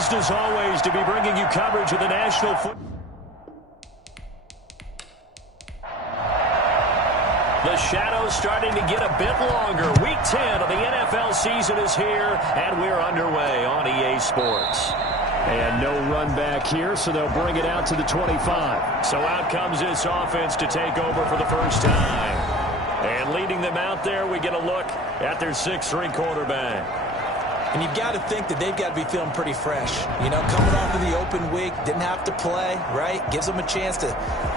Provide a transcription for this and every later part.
Pleased as always to be bringing you coverage of the National Football. The shadows starting to get a bit longer. Week 10 of the NFL season is here, and we're underway on EA Sports. And no run back here, so they'll bring it out to the 25. So out comes this offense to take over for the first time. And leading them out there, we get a look at their 6'3" quarterback. And you've got to think that they've got to be feeling pretty fresh. You know, coming off of the open week, didn't have to play, right? Gives them a chance to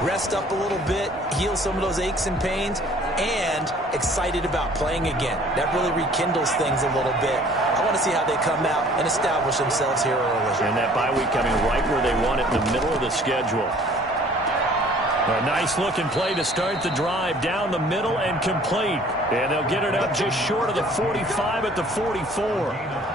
rest up a little bit, heal some of those aches and pains, and excited about playing again. That really rekindles things a little bit. I want to see how they come out and establish themselves here early. And that bye week coming right where they want it, in the middle of the schedule. A nice-looking play to start the drive down the middle and complete. And they'll get it up just short of the 45 at the 44.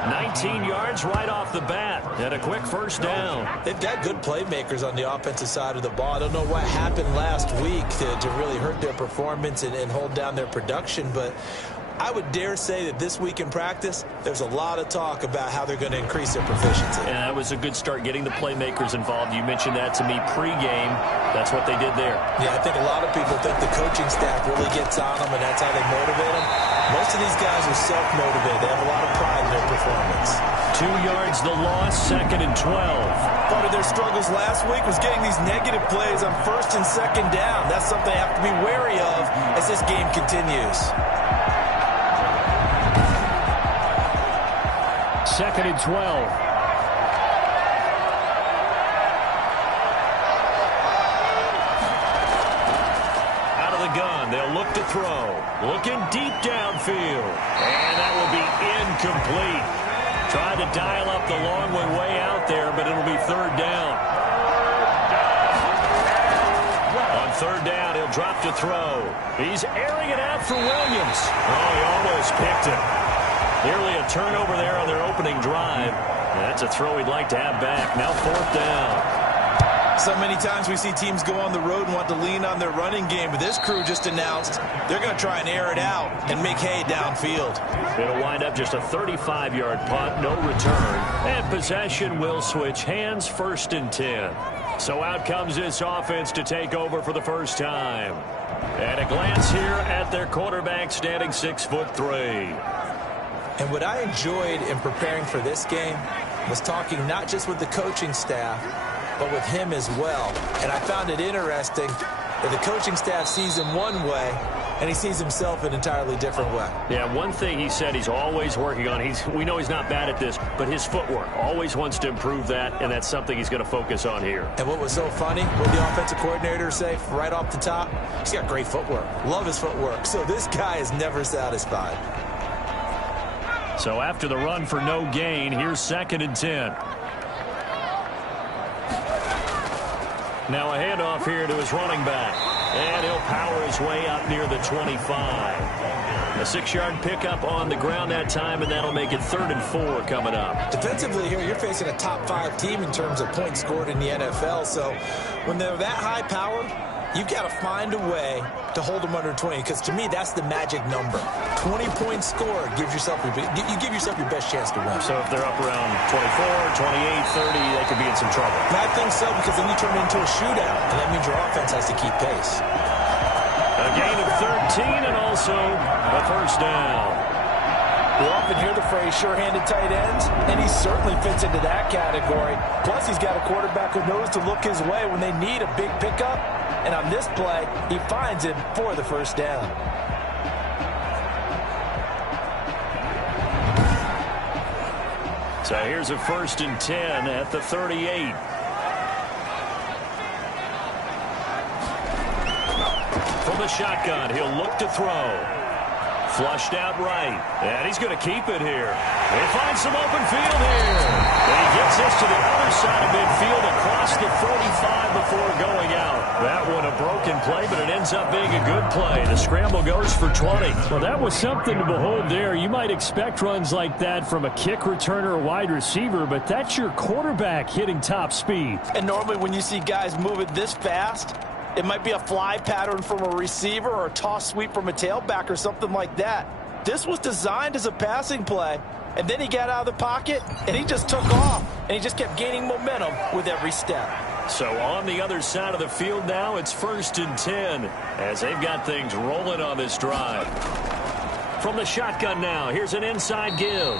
19 yards right off the bat. And a quick first down. They've got good playmakers on the offensive side of the ball. I don't know what happened last week to really hurt their performance and hold down their production, but I would dare say that this week in practice, there's a lot of talk about how they're going to increase their proficiency. And that was a good start, getting the playmakers involved. You mentioned that to me pregame. That's what they did there. Yeah, I think a lot of people think the coaching staff really gets on them, and that's how they motivate them. Most of these guys are self-motivated. They have a lot of pride in their performance. 2 yards the loss, 2nd and 12. Part of their struggles last week was getting these negative plays on 1st and 2nd down. That's something they have to be wary of as this game continues. 2nd and 12. Out of the gun, they'll look to throw. Looking deep downfield. And that will be incomplete. Tried to dial up the long way out there, but it'll be 3rd down. On 3rd down, he'll drop to throw. He's airing it out for Williams. Oh, he almost picked it. Nearly a turnover there on their opening drive. That's a throw he'd like to have back. Now 4th down. So many times we see teams go on the road and want to lean on their running game, but this crew just announced they're going to try and air it out and make hay downfield. It'll wind up just a 35-yard punt, no return. And possession will switch hands, 1st and 10. So out comes this offense to take over for the first time. And a glance here at their quarterback, standing 6'3". And what I enjoyed in preparing for this game was talking not just with the coaching staff, but with him as well. And I found it interesting that the coaching staff sees him one way, and he sees himself an entirely different way. Yeah, one thing he said he's always working on, we know he's not bad at this, but his footwork, always wants to improve that, and that's something he's going to focus on here. And what was so funny, what the offensive coordinator say right off the top, he's got great footwork. Love his footwork. So this guy is never satisfied. So after the run for no gain, here's 2nd and 10. Now a handoff here to his running back. And he'll power his way up near the 25. A 6-yard pickup on the ground that time, and that'll make it 3rd and 4 coming up. Defensively here, you're facing a top 5 team in terms of points scored in the NFL. So when they're that high powered, you've got to find a way to hold them under 20, because to me, that's the magic number. 20 points scored gives yourself you give yourself your best chance to win. So if they're up around 24, 28, 30, they could be in some trouble. And I think so, because then you turn it into a shootout, and that means your offense has to keep pace. A gain of 13 and also a first down. We often hear the phrase sure-handed tight ends, and he certainly fits into that category. Plus, he's got a quarterback who knows to look his way when they need a big pickup. And on this play, he finds him for the first down. So here's a 1st and 10 at the 38. From the shotgun, he'll look to throw. Flushed out right. And he's going to keep it here. They find some open field here. And he gets this to the other side of midfield across the 45 before going out. That one a broken play, but it ends up being a good play. The scramble goes for 20. Well, that was something to behold there. You might expect runs like that from a kick returner or wide receiver, but that's your quarterback hitting top speed. And normally when you see guys moving this fast, it might be a fly pattern from a receiver or a toss sweep from a tailback or something like that. This was designed as a passing play, and then he got out of the pocket, and he just took off. and he just kept gaining momentum with every step. So on the other side of the field now, it's 1st and 10 as they've got things rolling on this drive. From the shotgun now, here's an inside give.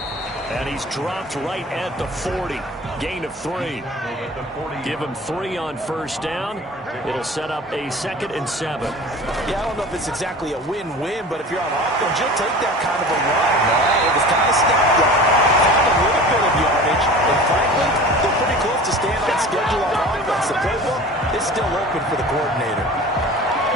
And he's dropped right at the 40. Gain of 3. Give him 3 on 1st down. It'll set up a 2nd and 7. Yeah, I don't know if it's exactly a win-win, but if you're on offense, you'll take that kind of a run. It was kind of step-up. Had a little bit of yardage, and frankly, they're pretty close to staying on schedule on offense. The playbook is still open for the coordinator.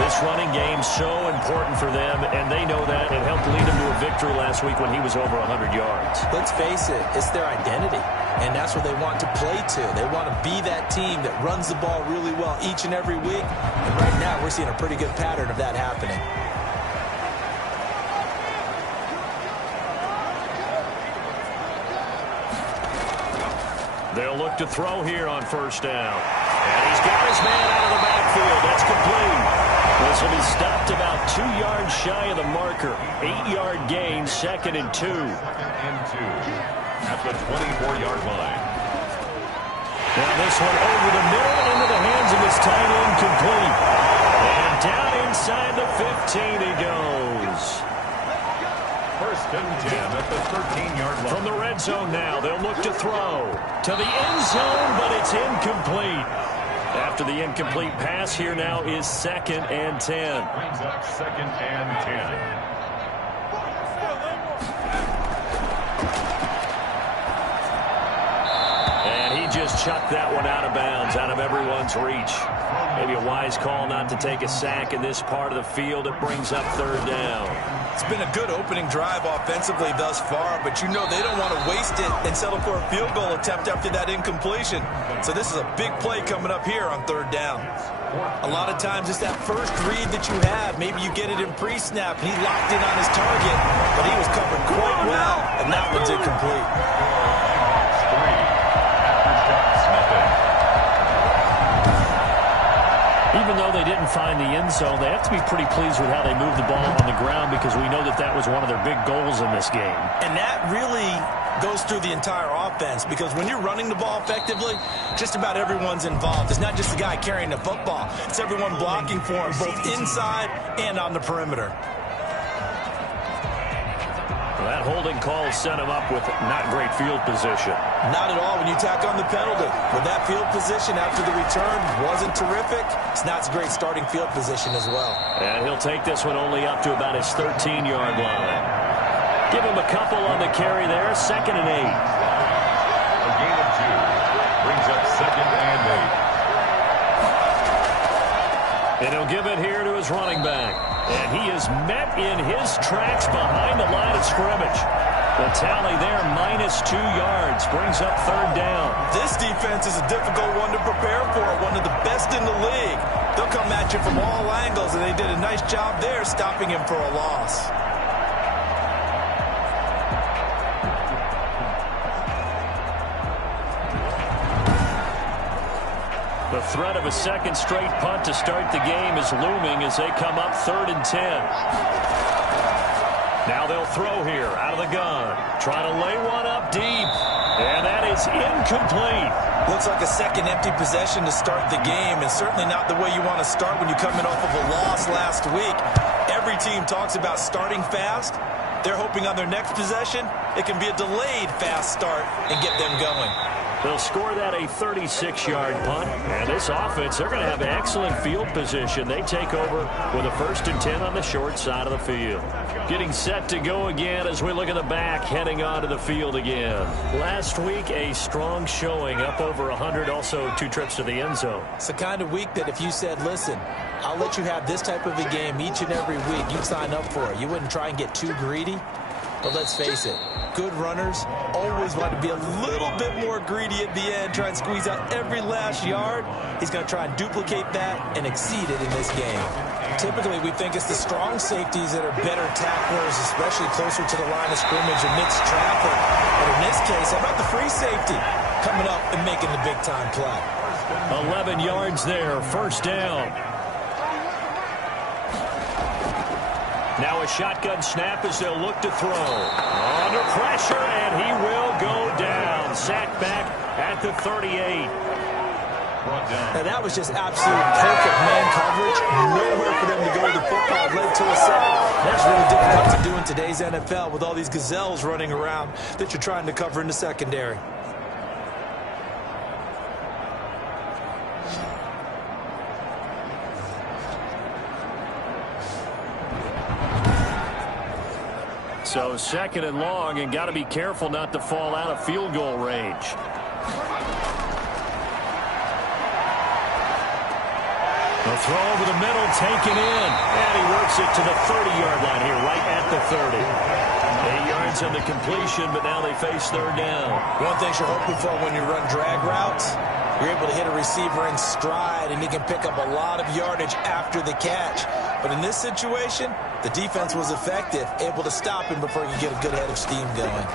This running game so important for them, and they know that. It helped lead them to a victory last week when he was over 100 yards. Let's face it, it's their identity, and that's what they want to play to. They want to be that team that runs the ball really well each and every week, and right now we're seeing a pretty good pattern of that happening. They'll look to throw here on 1st down. And he's got his man out of the backfield. That's complete. This will be stopped about 2 yards shy of the marker. 8-yard gain, 2nd and 2. At the 24-yard line. Now this one over the middle into the hands of his tight end, complete. And down inside the 15 he goes. 1st and 10 at the 13-yard line. From the red zone now, they'll look to throw. To the end zone, but it's incomplete. After the incomplete pass, here now is 2nd and 10. Brings up 2nd and 10. And he just chucked that one out of bounds, out of everyone's reach. Maybe a wise call not to take a sack in this part of the field. It brings up 3rd down. It's been a good opening drive offensively thus far, but you know they don't want to waste it and settle for a field goal attempt after that incompletion. So this is a big play coming up here on 3rd down. A lot of times it's that first read that you have. Maybe you get it in pre-snap, and he locked in on his target, but he was covered quite well, and that one's incomplete. Aftershocks, nothing. Even though they didn't find the end zone, they have to be pretty pleased with how they moved the ball on the ground, because we know that that was one of their big goals in this game. And that really goes through the entire offense, because when you're running the ball effectively, just about everyone's involved. It's not just the guy carrying the football. It's everyone blocking for him, both inside and on the perimeter. Well, that holding call set him up with not great field position. Not at all when you tack on the penalty. With that field position after the return wasn't terrific, it's not a great starting field position as well. And he'll take this one only up to about his 13-yard line. Give him a couple on the carry there, 2nd and 8. A gain of 2 brings up 2nd and 8. And he'll give it here to his running back. And he is met in his tracks behind the line of scrimmage. The tally there, -2 yards, brings up 3rd down. This defense is a difficult one to prepare for, one of the best in the league. They'll come at you from all angles, and they did a nice job there stopping him for a loss. The threat of a 2nd straight punt to start the game is looming as they come up 3rd and 10. Now they'll throw here out of the gun. Trying to lay one up deep. And that is incomplete. Looks like a second empty possession to start the game, and certainly not the way you want to start when you're coming off of a loss last week. Every team talks about starting fast. They're hoping on their next possession, it can be a delayed fast start and get them going. They'll score that a 36-yard punt. And this offense, they're going to have excellent field position. They take over with a 1st and 10 on the short side of the field. Getting set to go again as we look at the back, heading onto the field again. Last week, a strong showing, up over 100, also 2 trips to the end zone. It's the kind of week that if you said, listen, I'll let you have this type of a game each and every week, you'd sign up for it. You wouldn't try and get too greedy. But let's face it, good runners always want to be a little bit more greedy at the end, try and squeeze out every last yard. He's going to try and duplicate that and exceed it in this game. Typically, we think it's the strong safeties that are better tacklers, especially closer to the line of scrimmage amidst traffic. But in this case, how about the free safety coming up and making the big-time play? 11 yards there, 1st down. Now a shotgun snap as they'll look to throw. Under pressure, and he will go down. sack back at the 38. And that was just absolute perfect man coverage. Nowhere for them to go with the football. Led to a sack. That's really difficult to do in today's NFL with all these gazelles running around that you're trying to cover in the secondary. So 2nd and long, and got to be careful not to fall out of field goal range. The throw over the middle, taken in. And he works it to the 30-yard line here, right at the 30. 8 yards on the completion, but now they face 3rd down. One thing you're hoping for when you run drag routes, you're able to hit a receiver in stride, and he can pick up a lot of yardage after the catch. But in this situation, the defense was effective, able to stop him before he could get a good head of steam going.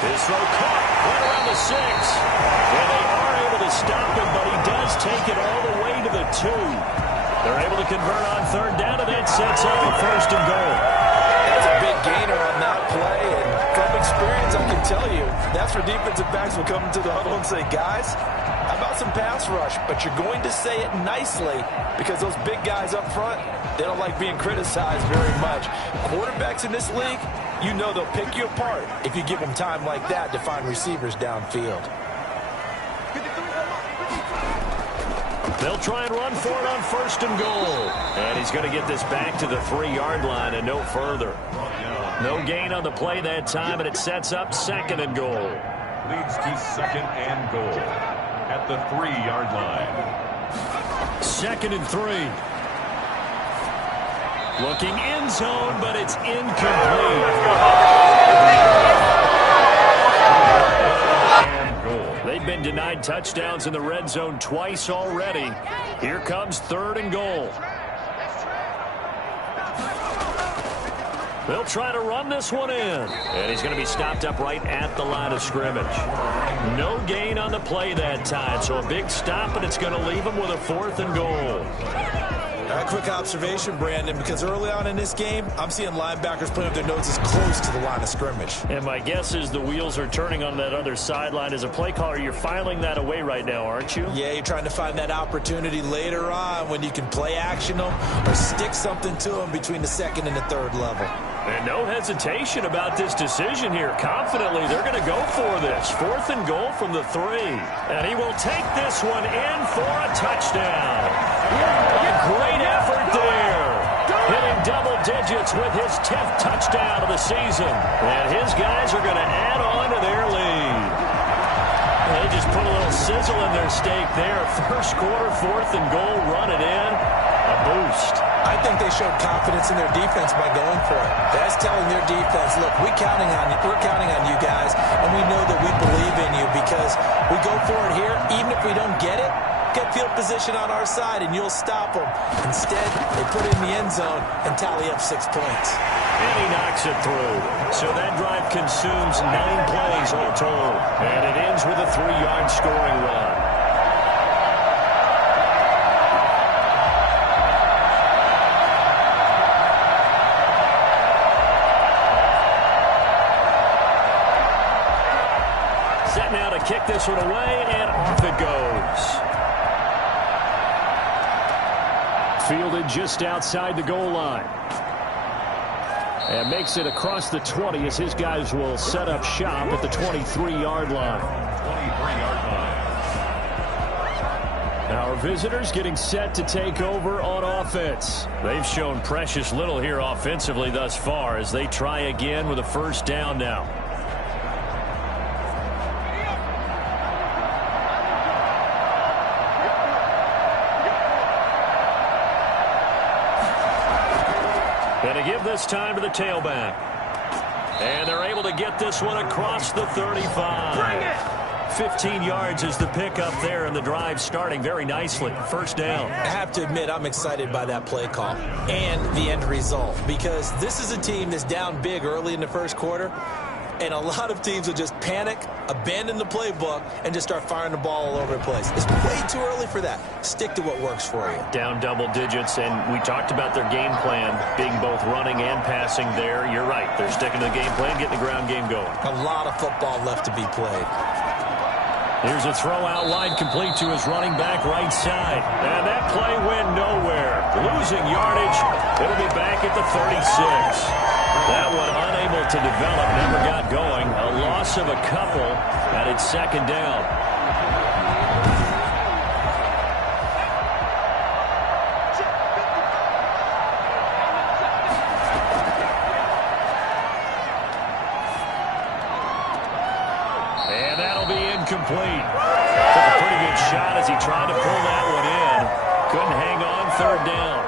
His throw caught right around the 6. And they are able to stop him, but he does take it all the way to the 2. They're able to convert on 3rd down, and that sets up a 1st and goal. That's a big gainer on that play, and from experience, I can tell you, that's where defensive backs will come into the huddle and say, guys, how about some pass rush? But you're going to say it nicely because those big guys up front, they don't like being criticized very much. Quarterbacks in this league, you know they'll pick you apart if you give them time like that to find receivers downfield. They'll try and run for it on 1st and goal. And he's going to get this back to the 3-yard line and no further. No gain on the play that time, and it sets up 2nd and goal. Leads to 2nd and goal at the 3-yard line. 2nd and 3. Looking end zone, but it's incomplete. And goal. They've been denied touchdowns in the red zone twice already. Here comes 3rd and goal. They'll try to run this one in. And he's going to be stopped up right at the line of scrimmage. No gain on the play that time, so a big stop, and it's going to leave him with a 4th and goal. A quick observation, Brandon, because early on in this game, I'm seeing linebackers putting up their noses close to the line of scrimmage. And my guess is the wheels are turning on that other sideline. As a play caller, you're filing that away right now, aren't you? Yeah, you're trying to find that opportunity later on when you can play action them or stick something to them between the 2nd and the 3rd level. And no hesitation about this decision here. Confidently, they're going to go for this. 4th and goal from the 3. And he will take this one in for a touchdown. A great effort there. Hitting double digits with his 10th touchdown of the season. And his guys are going to add on to their lead. They just put a little sizzle in their steak there. 1st quarter, 4th and goal, run it in. A boost. I think they showed confidence in their defense by going for it. That's telling their defense, look, we're counting on you guys, and we know that we believe in you because we go for it here, even if we don't get it, get field position on our side, and you'll stop them. Instead, they put it in the end zone and tally up 6 points. And he knocks it through. So that drive consumes 9 plays all told. And it ends with a 3-yard scoring run. Set now to kick this one away, and off it goes. Fielded just outside the goal line. And makes it across the 20 as his guys will set up shop at the 23-yard line. 23-yard line. Our visitors getting set to take over on offense. They've shown precious little here offensively thus far as they try again with a 1st down now. Going to give this time to the tailback. And they're able to get this one across the 35. 15 yards is the pickup there, and the drive starting very nicely. 1st down. I have to admit, I'm excited by that play call and the end result because this is a team that's down big early in the 1st quarter. And a lot of teams will just panic, abandon the playbook, and just start firing the ball all over the place. It's way too early for that. Stick to what works for you. Down double digits, and we talked about their game plan being both running and passing there. You're right. They're sticking to the game plan, getting the ground game going. A lot of football left to be played. Here's a throw out wide, complete to his running back right side. And that play went nowhere. Losing yardage. It'll be back at the 36. That one unable to develop, never got going. A loss of a couple, and it's second down. And that'll be incomplete. Took a pretty good shot as he tried to pull that one in. Couldn't hang on, third down.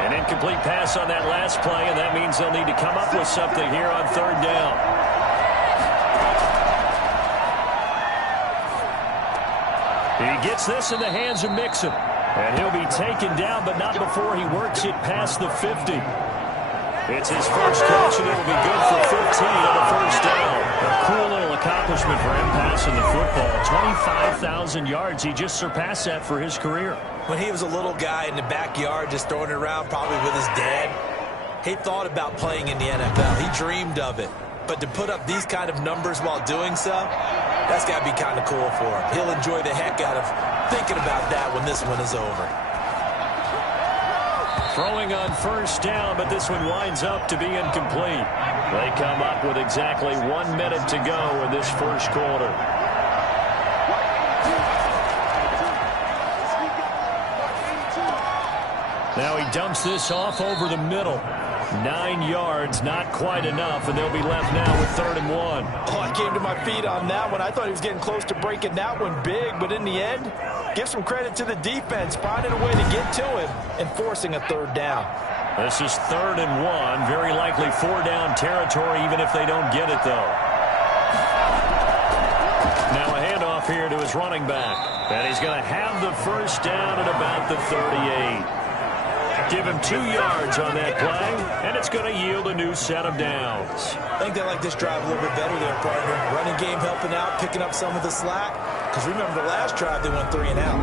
An incomplete pass on that last play, and that means they'll need to come up with something here on third down. He gets this in the hands of Mixon, and he'll be taken down, but not before he works it past the 50. It's his first catch, and it'll be good for 15 on the first down. A cool little accomplishment for him passing the football. 25,000 yards. He just surpassed that for his career. When he was a little guy in the backyard just throwing it around probably with his dad, he thought about playing in the NFL. He dreamed of it. But to put up these kind of numbers while doing so, that's got to be kind of cool for him. He'll enjoy the heck out of thinking about that when this one is over. Throwing on first down, but this one winds up to be incomplete. They come up with exactly 1 minute to go in this first quarter. Now he dumps this off over the middle. 9 yards, not quite enough, and they'll be left now with 3rd and 1. Oh, I came to my feet on that one. I thought he was getting close to breaking that one big, but in the end, give some credit to the defense, finding a way to get to him and forcing a 3rd down. This is 3rd and 1, very likely 4-down territory, even if they don't get it, though. Now a handoff here to his running back, and he's going to have the first down at about the 38. Give him 2 yards on that play, and it's going to yield a new set of downs. I think they like this drive a little bit better there, partner. Running game helping out, picking up some of the slack. Because remember the last drive, they went 3 and out.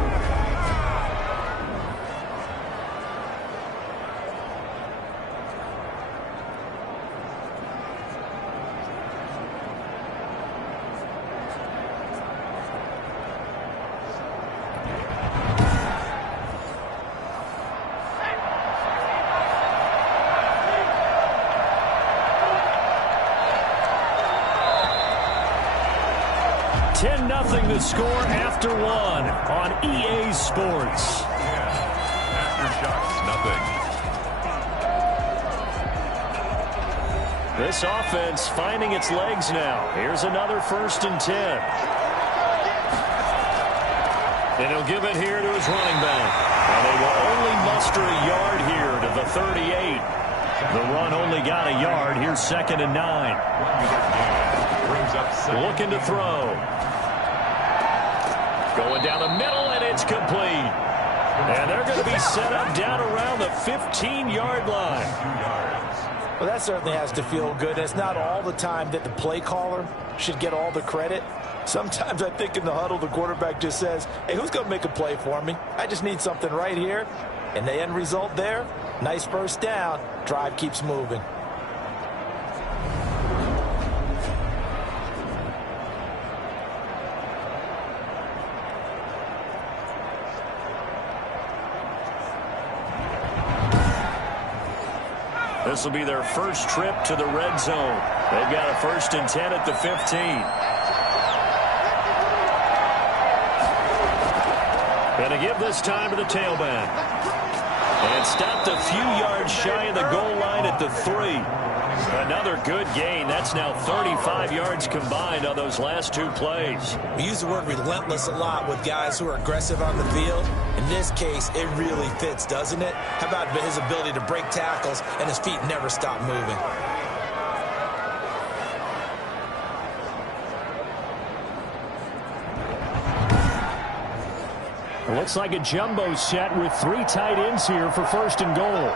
The score after 1 on EA Sports. Aftershocks, nothing. This offense finding its legs now. Here's another 1st and 10. And he'll give it here to his running back. And they will only muster a yard here to the 38. The run only got a yard. Here's 2nd and 9. Looking to throw. Going down the middle, and it's complete. And they're going to be set up down around the 15-yard line. Well, that certainly has to feel good. It's not all the time that the play caller should get all the credit. Sometimes I think in the huddle, the quarterback just says, hey, who's going to make a play for me? I just need something right here. And the end result there, nice first down. Drive keeps moving. This will be their first trip to the red zone. They've got a 1st and 10 at the 15. And to give this time to the tailback. And stopped a few yards shy of the goal line at the 3. Another good gain. That's now 35 yards combined on those last 2 plays. We use the word relentless a lot with guys who are aggressive on the field. In this case, it really fits, doesn't it? How about his ability to break tackles and his feet never stop moving? It looks like a jumbo set with 3 tight ends here for 1st and goal.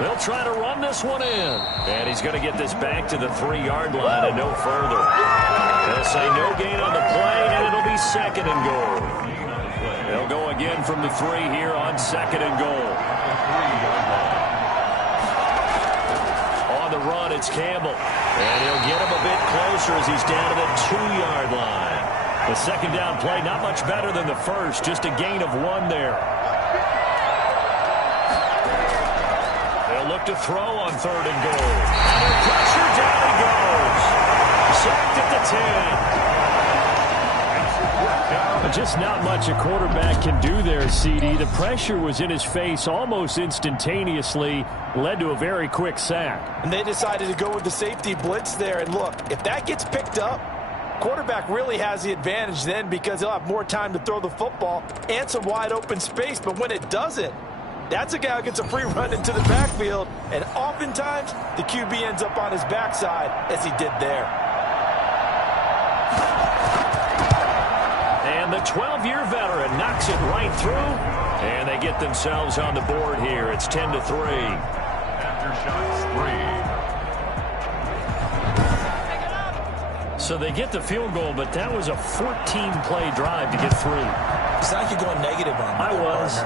They'll try to run this one in. And he's going to get this back to the 3-yard line and no further. They'll say no gain on the play, and it'll be 2nd and goal. They'll go again from the 3 here on 2nd and goal. On the run, it's Campbell. And he'll get him a bit closer as he's down to the 2-yard line. The 2nd down play, not much better than the first, just a gain of 1 there. They'll look to throw on 3rd and goal. Under pressure, down he goes. Sacked at the 10. Just not much a quarterback can do there, CD. The pressure was in his face almost instantaneously, led to a very quick sack. And they decided to go with the safety blitz there. And look, if that gets picked up, quarterback really has the advantage then because he'll have more time to throw the football and some wide open space. But when it doesn't, that's a guy who gets a free run into the backfield. And oftentimes, the QB ends up on his backside as he did there. And the 12-year veteran knocks it right through. And they get themselves on the board here. It's 10-3. Aftershocks 3. So they get the field goal, but that was a 14-play drive to get through. It's not like you're going negative on me. I was.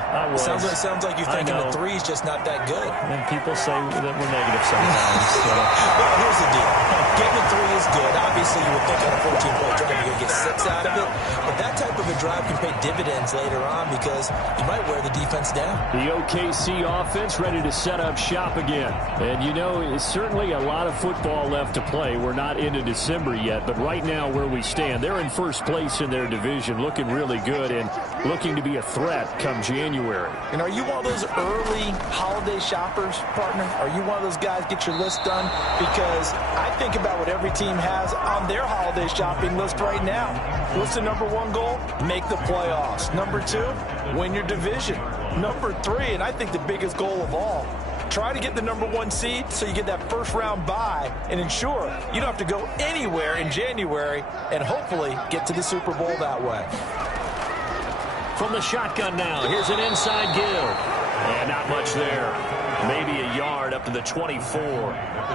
Sounds like you're thinking the 3's just not that good. And people say that we're negative sometimes. Well, here's the deal. Getting a 3 is good. Obviously, you would think on a 14-play drive you're going to get 6 out of it. But that type of a drive can pay dividends later on because you might wear the defense down. The OKC offense ready to set up shop again. And, you know, it's certainly a lot of football left to play. We're not into December yet. But right now where we stand, they're in first place in their division, looking really good and looking to be a threat come January. And are you one of those early holiday shoppers, partner? Are you one of those guys get your list done? Because I think about what every team has on their holiday shopping list right now. What's the number 1 goal? Make the playoffs. Number 2, win your division. Number 3, and I think the biggest goal of all, try to get the number 1 seed so you get that first-round bye and ensure you don't have to go anywhere in January and hopefully get to the Super Bowl that way. From the shotgun now, here's an inside give. And not much there. Maybe a yard up to the 24.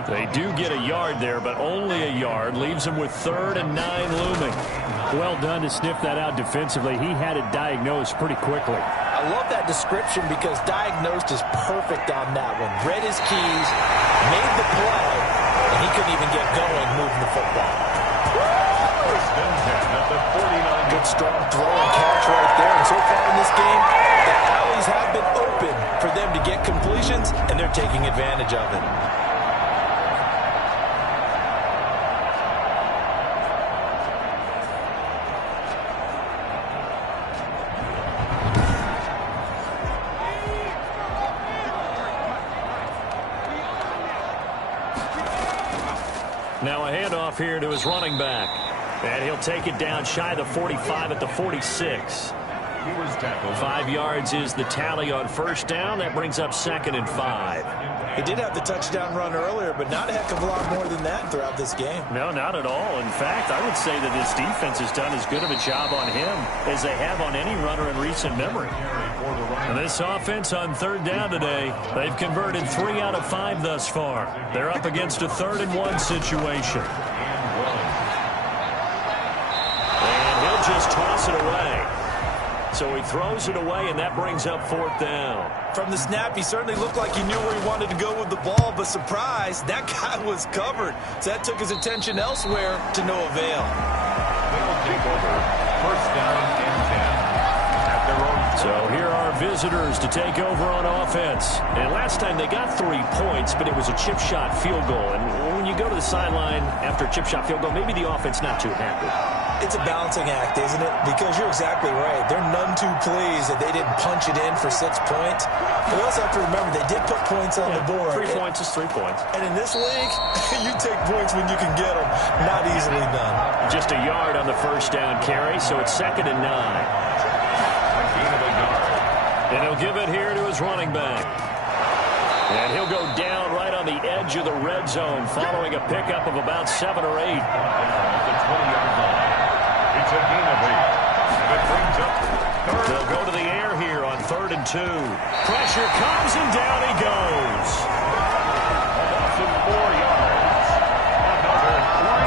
They do get a yard there, but only a yard. Leaves them with 3rd and 9 looming. Well done to sniff that out defensively. He had it diagnosed pretty quickly. I love that description because diagnosed is perfect on that one. Read his keys, made the play, and he couldn't even get going moving the football. First and 10 at the 49. Good strong throw and catch right there. And so far in this game, the alleys have been open for them to get completions, and they're taking advantage of it. Now a handoff here to his running back. And he'll take it down shy of the 45 at the 46. He was tackled. 5 yards is the tally on first down. That brings up 2nd and 5. He did have the touchdown run earlier, but not a heck of a lot more than that throughout this game. No, not at all. In fact, I would say that his defense has done as good of a job on him as they have on any runner in recent memory. And this offense on 3rd down today, they've converted 3 out of 5 thus far. They're up against a 3rd and 1 situation. And he'll just toss it away. So he throws it away, and that brings up 4th down. From the snap, he certainly looked like he knew where he wanted to go with the ball, but surprise, that guy was covered. So that took his attention elsewhere to no avail. They'll take over. First down and 10 at their own. So here are visitors to take over on offense. And last time they got 3 points, but it was a chip shot field goal. And when you go to the sideline after a chip shot field goal, maybe the offense not too happy. It's a balancing act, isn't it? Because you're exactly right. They're none too pleased that they didn't punch it in for 6 points. But we also have to remember they did put points on the board. 3 points is 3 points. And in this league, you take points when you can get them. Not easily done. Just a yard on the first down carry, so it's 2nd and 9. And he'll give it here to his running back. And he'll go down right on the edge of the red zone following a pickup of about 7 or 8. At the 20-yard line. It's a gain of 8. And it brings up 3rd. They'll go to the air here on 3rd and 2. Pressure comes, and down he goes. of 4 yards.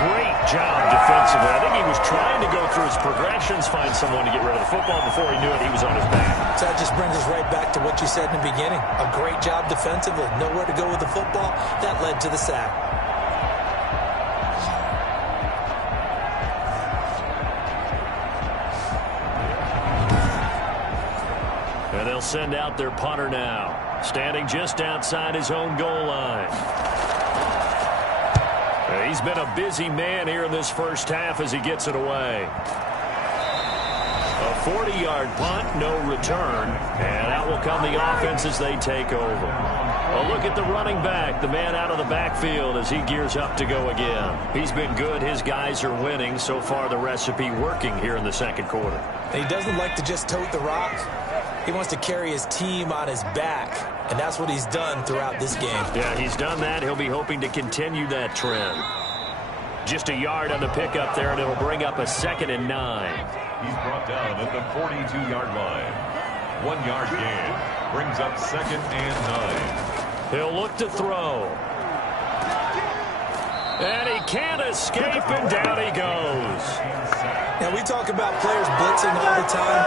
Great job defensively. I think he was trying to go through his progressions, find someone to get rid of the football. Before he knew it, he was on his back. So that just brings us right back to what you said in the beginning. A great job defensively. Nowhere to go with the football. That led to the sack. And they'll send out their punter now, standing just outside his own goal line. He's been a busy man here in this first half as he gets it away. A 40-yard punt, no return, and out will come the offense as they take over. A look at the running back, the man out of the backfield as he gears up to go again. He's been good. His guys are winning. So far, the recipe working here in the second quarter. And he doesn't like to just tote the rock. He wants to carry his team on his back, and that's what he's done throughout this game. Yeah, he's done that. He'll be hoping to continue that trend. Just a yard on the pickup there, and it'll bring up a 2nd and 9. He's brought down at the 42-yard line. 1 yard gain brings up 2nd and 9. He'll look to throw. And he can't escape, and down he goes. Now, we talk about players blitzing all the time.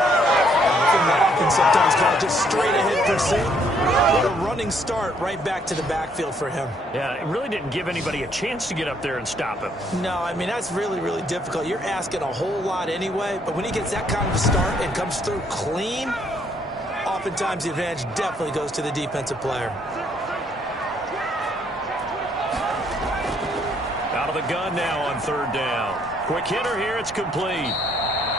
Often sometimes called just straight-ahead pursuit. But a running start right back to the backfield for him. Yeah, it really didn't give anybody a chance to get up there and stop him. No, I mean, that's really, really difficult. You're asking a whole lot anyway. But when he gets that kind of a start and comes through clean, oftentimes the advantage definitely goes to the defensive player. Out of the gun now on 3rd down. Quick hitter here, it's complete.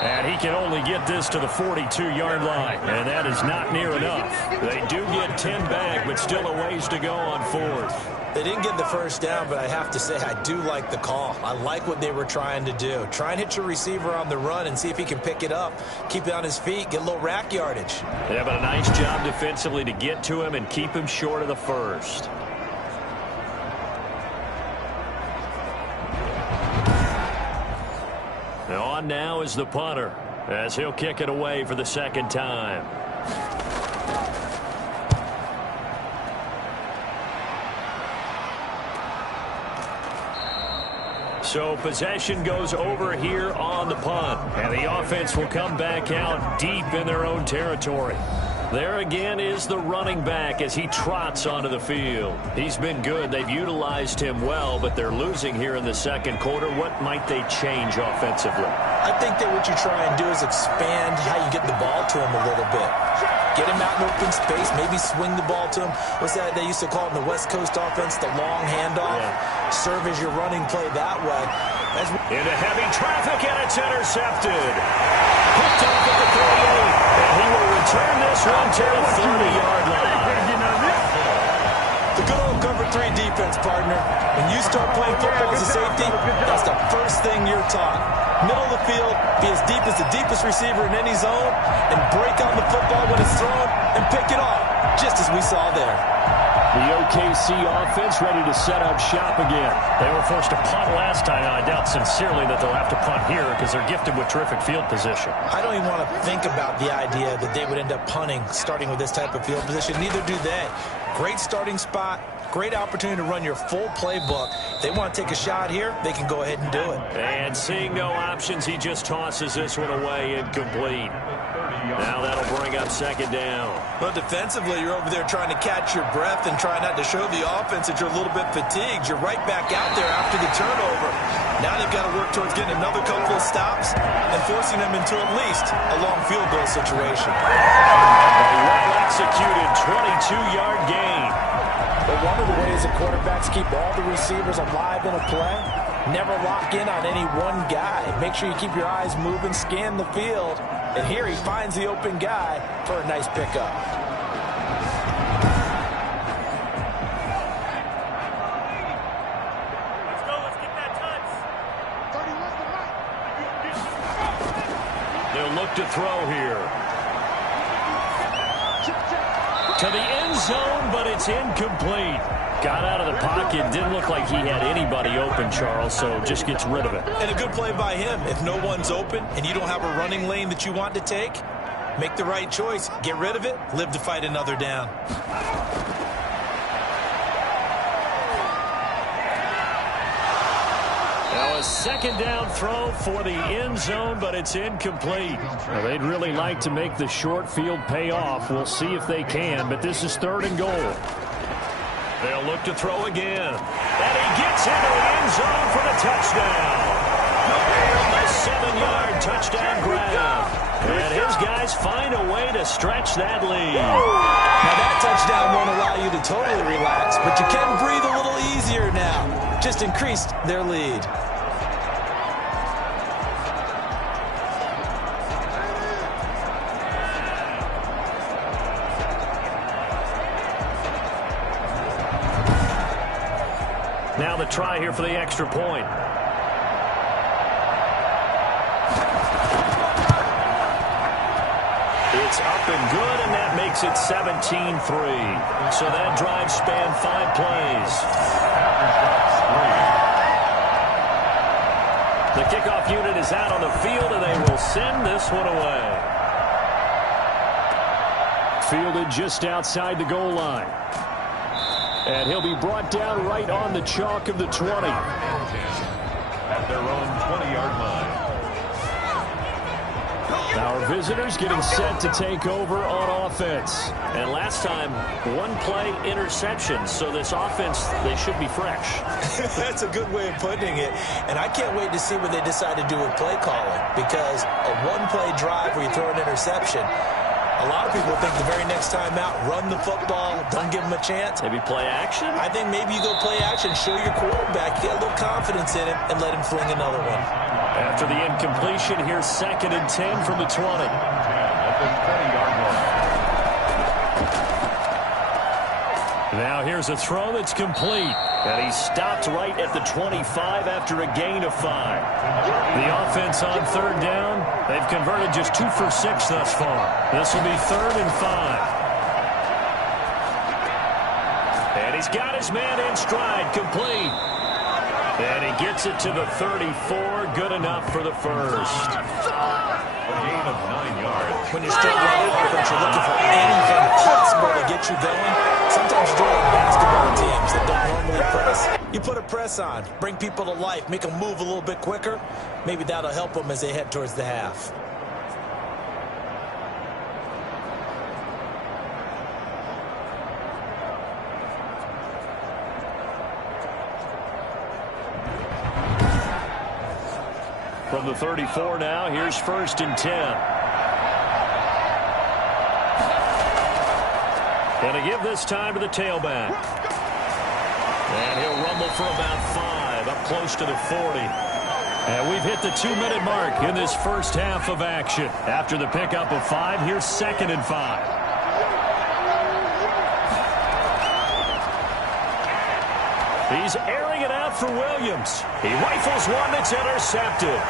And he can only get this to the 42-yard line, and that is not near enough. They do get 10 back, but still a ways to go on 4th. They didn't get the first down, but I have to say I do like the call. I like what they were trying to do. Try and hit your receiver on the run and see if he can pick it up, keep it on his feet, get a little rack yardage. Yeah, but a nice job defensively to get to him and keep him short of the first. On now is the punter as he'll kick it away for the 2nd time. So possession goes over here on the punt, and the offense will come back out deep in their own territory. There again is the running back as he trots onto the field. He's been good. They've utilized him well, but they're losing here in the second quarter. What might they change offensively? I think that what you try and do is expand how you get the ball to him a little bit. Get him out in open space, maybe swing the ball to him. What's that they used to call it in the West Coast offense, the long handoff? Yeah. Serve as your running play that way. Into heavy traffic, and it's intercepted. Picked off at the 38, and he will return this one to the 30-yard line. The good old cover 3 defense, partner. When you start playing football as a safety, that's the first thing you're taught. Middle of the field, be as deep as the deepest receiver in any zone, and break on the football when it's thrown, and pick it off, just as we saw there. The OKC offense ready to set up shop again. They were forced to punt last time. I doubt sincerely that they'll have to punt here because they're gifted with terrific field position. I don't even want to think about the idea that they would end up punting starting with this type of field position. Neither do they. Great starting spot. Great opportunity to run your full playbook. If they want to take a shot here, they can go ahead and do it. And seeing no options, he just tosses this one away incomplete. Now that'll bring up 2nd down. Well, defensively, you're over there trying to catch your breath and try not to show the offense that you're a little bit fatigued. You're right back out there after the turnover. Now they've got to work towards getting another couple of stops and forcing them into at least a long field goal situation. A well-executed 22-yard gain. But one of the ways that quarterbacks keep all the receivers alive in a play, never lock in on any one guy. Make sure you keep your eyes moving, scan the field. And here he finds the open guy for a nice pickup. Let's go. Let's get that touch. They'll look to throw here. To the end zone, but it's incomplete. Got out of the pocket. Didn't look like he had anybody open, Charles, so just gets rid of it. And a good play by him. If no one's open and you don't have a running lane that you want to take, make the right choice. Get rid of it. Live to fight another down. Now a second down throw for the end zone, but it's incomplete. Well, they'd really like to make the short field pay off. We'll see if they can, but this is 3rd and goal. They'll look to throw again. And he gets into the end zone for the touchdown. A 7-yard touchdown grab. And his guys find a way to stretch that lead. Now that touchdown won't allow you to totally relax, but you can breathe a little easier now. Just increased their lead. Now the try here for the extra point. It's up and good, and that makes it 17-3. So that drive spanned 5 plays. The kickoff unit is out on the field, and they will send this one away. Fielded just outside the goal line. And he'll be brought down right on the chalk of the 20. At their own 20-yard line. Our visitors getting set to take over on offense. And last time, 1-play interception. So this offense, they should be fresh. That's a good way of putting it. And I can't wait to see what they decide to do with play calling. Because a 1-play drive where you throw an interception, a lot of people think the very next time out, run the football, don't give them a chance. Maybe play action? I think maybe you go play action, show your quarterback, get a little confidence in him, and let him fling another one. After the incompletion, here's 2nd and 10 from the 20. At the 20-yard line. Now here's a throw that's complete. And he stopped right at the 25 after a gain of 5. The offense on 3rd down, they've converted just 2 for 6 thus far. This will be 3rd and 5. And he's got his man in stride, complete. And he gets it to the 34, good enough for the first. A gain of 9 yards. When you're struggling on offense, you're looking for anything possible to get you going. Sometimes you do it with basketball teams that don't normally press. You put a press on, bring people to life, make them move a little bit quicker. Maybe that'll help them as they head towards the half. From the 34 now, here's 1st and 10. Going to give this time to the tailback. And he'll rumble for about 5, up close to the 40. And we've hit the 2-minute mark in this first half of action. After the pickup of 5, here's 2nd and 5. He's airing it out for Williams. He rifles one that's intercepted.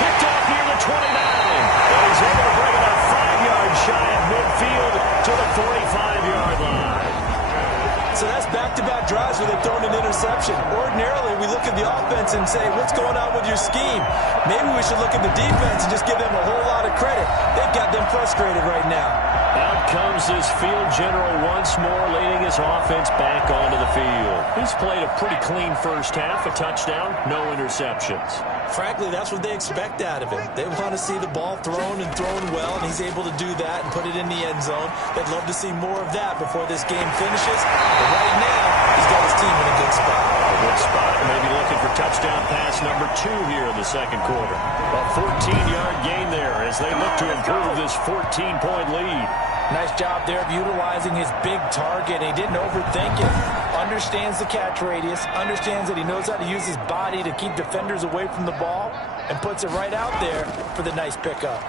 Picked off near the 29. And he's able to bring it up 5 yards shy of midfield to the 45-yard line. So that's back-to-back drives where they've thrown an interception. Ordinarily, we look at the offense and say, what's going on with your scheme? Maybe we should look at the defense and just give them a whole lot of credit. They've got them frustrated right now. Out comes his field general once more, leading his offense back onto the field. He's played a pretty clean first half, a touchdown, no interceptions. Frankly, that's what they expect out of him. They want to see the ball thrown and thrown well, and he's able to do that and put it in the end zone. They'd love to see more of that before this game finishes. But right now, he's got his team in a good spot. A good spot, maybe looking for touchdown pass number 2 here in the second quarter. A 14-yard gain there as they look to improve this 14-point lead. Nice job there of utilizing his big target. He didn't overthink it. Understands the catch radius. Understands that he knows how to use his body to keep defenders away from the ball. And puts it right out there for the nice pickup.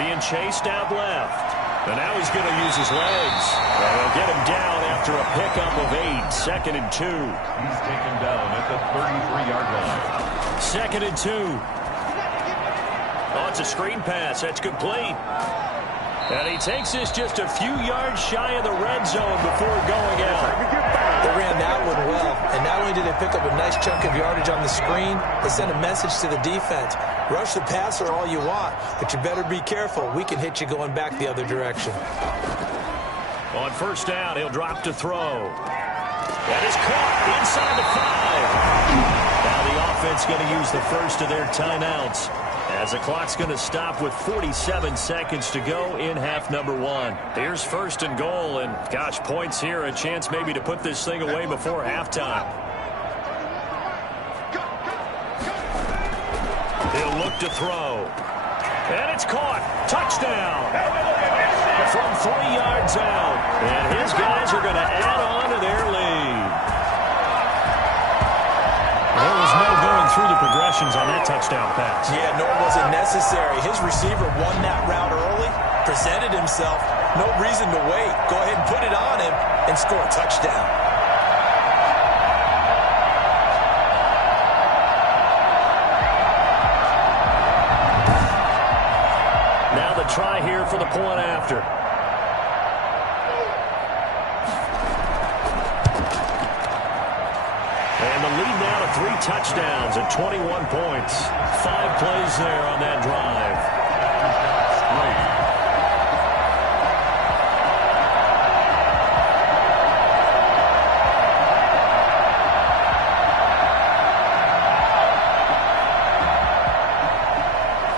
Being chased out left. And now he's going to use his legs. And he'll get him down after a pickup of 8. 2nd and 2. He's taken down at the 33-yard line. 2nd and 2. Oh, it's a screen pass. That's complete. And he takes this just a few yards shy of the red zone before going out. They ran that one well. And not only did they pick up a nice chunk of yardage on the screen, they sent a message to the defense. Rush the passer all you want, but you better be careful. We can hit you going back the other direction. On 1st down, he'll drop to throw. That is caught inside the 5. Now the offense going to use the first of their timeouts, as the clock's going to stop with 47 seconds to go in half number 1. Here's first and goal, and gosh, points here, a chance maybe to put this thing away before halftime. He'll look to throw. And it's caught. Touchdown. From 3 yards out. And his guys are going to add on to their lead. There was no going through the progressions on that touchdown pass. Yeah, nor was it necessary. His receiver won that route early, presented himself. No reason to wait. Go ahead and put it on him and score a touchdown. Now the try here for the point after. And the lead now to 3 touchdowns and 21 points. 5 plays there on that drive.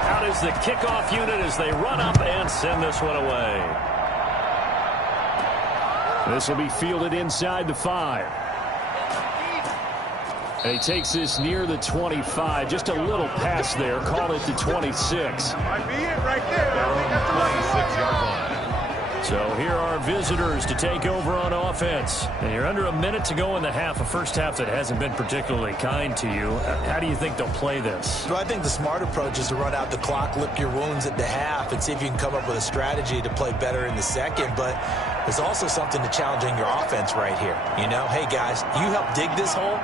Out is the kickoff unit as they run up and send this one away. This will be fielded inside the 5. And he takes this near the 25. Just a little pass there. Call it the 26. Might be it right there. I think that's the 26-yard line. So here are visitors to take over on offense. And you're under a minute to go in the half, a first half that hasn't been particularly kind to you. How do you think they'll play this? Well, I think the smart approach is to run out the clock, lick your wounds at the half, and see if you can come up with a strategy to play better in the second. But there's also something to challenging your offense right here. You know, hey, guys, you help dig this hole.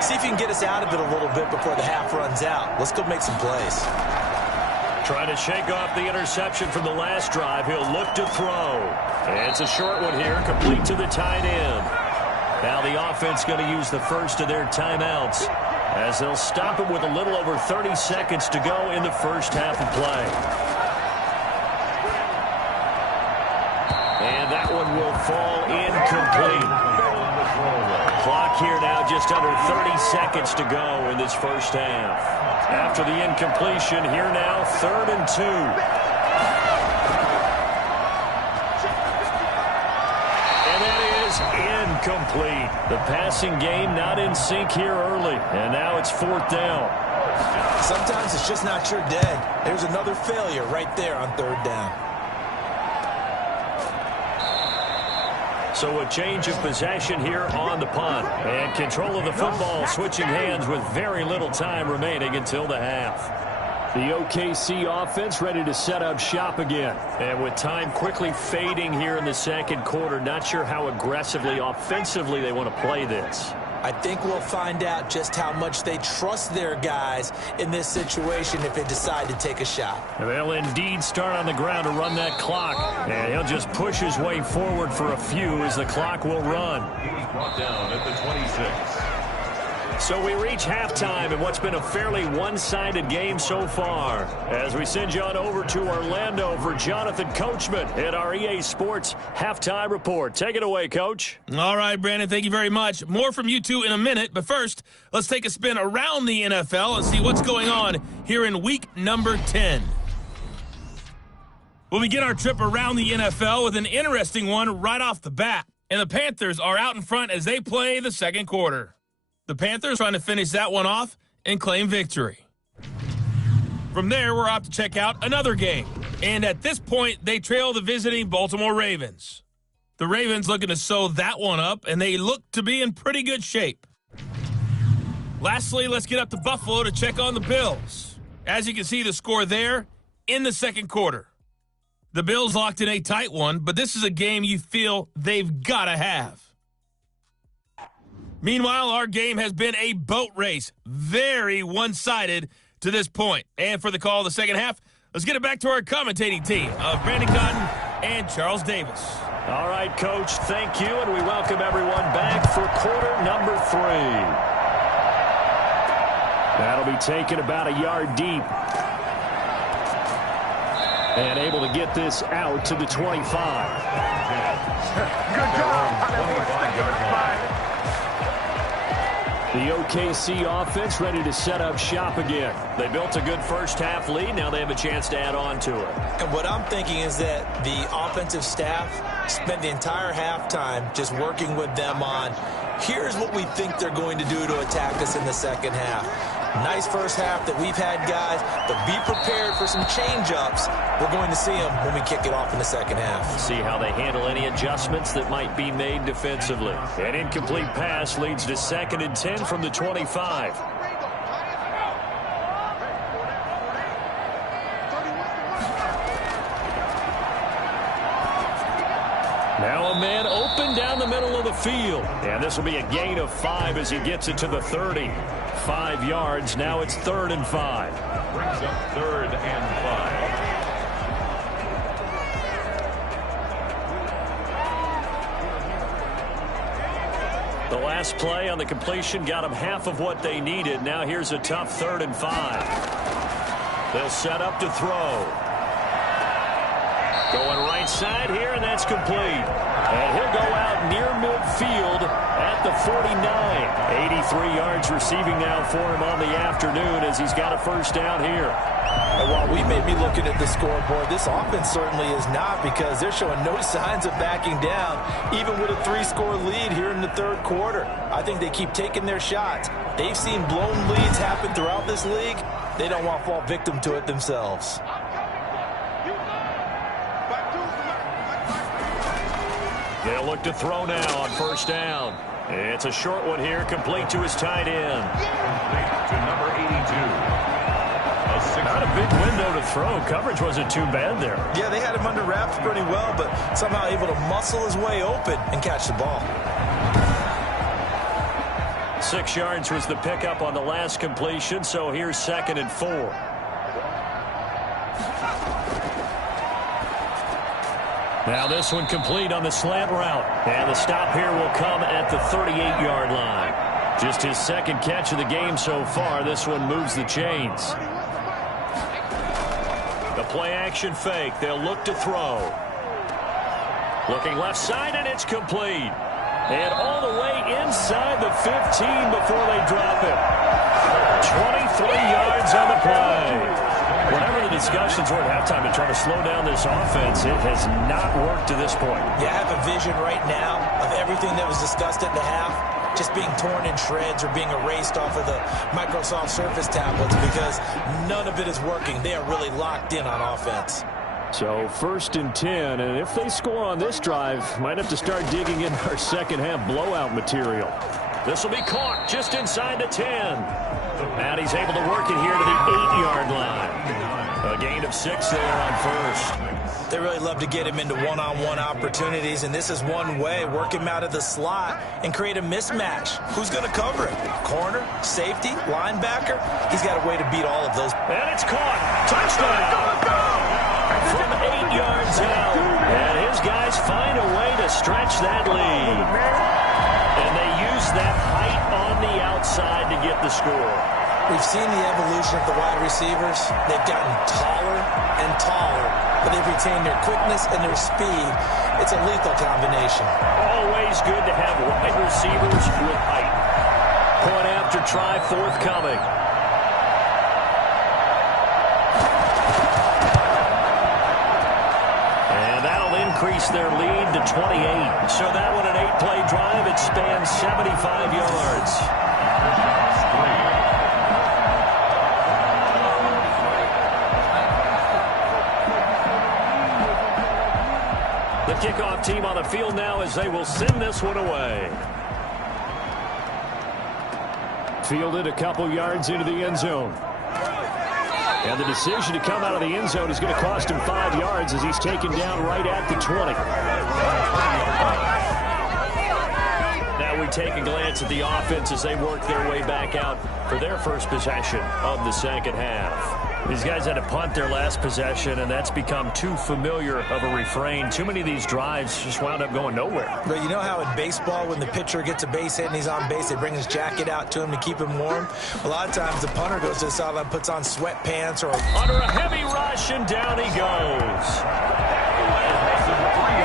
See if you can get us out of it a little bit before the half runs out. Let's go make some plays. Trying to shake off the interception from the last drive. He'll look to throw. And it's a short one here, complete to the tight end. Now the offense going to use the first of their timeouts, as they'll stop him with a little over 30 seconds to go in the first half of play. And that one will fall incomplete. Clock here now just under 30 seconds to go in this first half. After the incompletion, here now 3rd and 2. And that is incomplete. The passing game not in sync here early. And now it's 4th down. Sometimes it's just not your day. There's another failure right there on 3rd down. So a change of possession here on the punt. And control of the football switching hands with very little time remaining until the half. The OKC offense ready to set up shop again. And with time quickly fading here in the second quarter, not sure how aggressively, offensively they want to play this. I think we'll find out just how much they trust their guys in this situation if they decide to take a shot. They'll indeed start on the ground to run that clock. And he'll just push his way forward for a few as the clock will run. He's brought down at the 26. So we reach halftime in what's been a fairly one-sided game so far, as we send you on over to Orlando for Jonathan Coachman at our EA Sports Halftime Report. Take it away, Coach. All right, Brandon, thank you very much. More from you two in a minute, but first, let's take a spin around the NFL and see what's going on here in week number 10. We'll begin our trip around the NFL with an interesting one right off the bat, and the Panthers are out in front as they play the second quarter. The Panthers trying to finish that one off and claim victory. From there, we're off to check out another game. And at this point, they trail the visiting Baltimore Ravens. The Ravens looking to sew that one up, and they look to be in pretty good shape. Lastly, let's get up to Buffalo to check on the Bills. As you can see, the score there in the second quarter. The Bills locked in a tight one, but this is a game you feel they've got to have. Meanwhile, our game has been a boat race, very one-sided to this point. And for the call of the second half, let's get it back to our commentating team of Brandon Cotton and Charles Davis. All right, Coach, thank you, and we welcome everyone back for quarter number 3. That'll be taken about a yard deep. And able to get this out to the 25. Good job. 25-yard line. The OKC offense ready to set up shop again. They built a good first-half lead. Now they have a chance to add on to it. And what I'm thinking is that the offensive staff spent the entire halftime just working with them on, here's what we think they're going to do to attack us in the second half. Nice first half that we've had, guys, but be prepared for some change-ups. We're going to see them when we kick it off in the second half. See how they handle any adjustments that might be made defensively. An incomplete pass leads to 2nd and 10 from the 25. Now a man open down the middle of the field. And this will be a gain of 5 as he gets it to the 30. 5 yards. Now it's 3rd and 5. Brings up 3rd and 5. The last play on the completion got them half of what they needed. Now here's a tough 3rd and 5. They'll set up to throw. Going right side here, and that's complete. And he'll go out near midfield at the 49. 83 yards receiving now for him on the afternoon as he's got a first down here. And while we may be looking at the scoreboard, this offense certainly is not, because they're showing no signs of backing down, even with a 3-score lead here in the third quarter. I think they keep taking their shots. They've seen blown leads happen throughout this league. They don't want to fall victim to it themselves. They'll look to throw now on first down. It's a short one here, complete to his tight end. To number 82. Not a big window to throw. Coverage wasn't too bad there. Yeah, they had him under wraps pretty well, but somehow able to muscle his way open and catch the ball. 6 yards was the pickup on the last completion, so here's 2nd and 4. Now this one complete on the slant route. And the stop here will come at the 38-yard line. Just his 2nd catch of the game so far. This one moves the chains. The play-action fake. They'll look to throw. Looking left side, and it's complete. And all the way inside the 15 before they drop it. 23 yards on the play. Whatever the discussions were at halftime to try to slow down this offense, it has not worked to this point. Yeah, I have a vision right now of everything that was discussed at the half just being torn in shreds or being erased off of the Microsoft Surface tablets, because none of it is working. They are really locked in on offense. So 1st and 10, and if they score on this drive, might have to start digging in our second half blowout material. This will be caught just inside the 10. And he's able to work it here to the 8-yard line. A gain of 6 there on first. They really love to get him into one-on-one opportunities, and this is one way. Work him out of the slot and create a mismatch. Who's going to cover him? Corner, safety, linebacker? He's got a way to beat all of those. And it's caught. Touchdown. From 8 yards out. And his guys find a way to stretch that lead. And they use that height on the outside to get the score. We've seen the evolution of the wide receivers. They've gotten taller and taller, but they've retained their quickness and their speed. It's a lethal combination. Always good to have wide receivers with height. Point after try forthcoming. And that'll increase their lead to 28. So that one an 8-play drive. It spans 75 yards. The kickoff team on the field now as they will send this one away. Fielded a couple yards into the end zone. And the decision to come out of the end zone is going to cost him 5 yards as he's taken down right at the 20. Now we take a glance at the offense as they work their way back out for their first possession of the second half. These guys had to punt their last possession, and that's become too familiar of a refrain. Too many of these drives just wound up going nowhere. But you know how in baseball, when the pitcher gets a base hit and he's on base, they bring his jacket out to him to keep him warm? A lot of times the punter goes to the sideline, puts on sweatpants or... Under a heavy rush, and down he goes.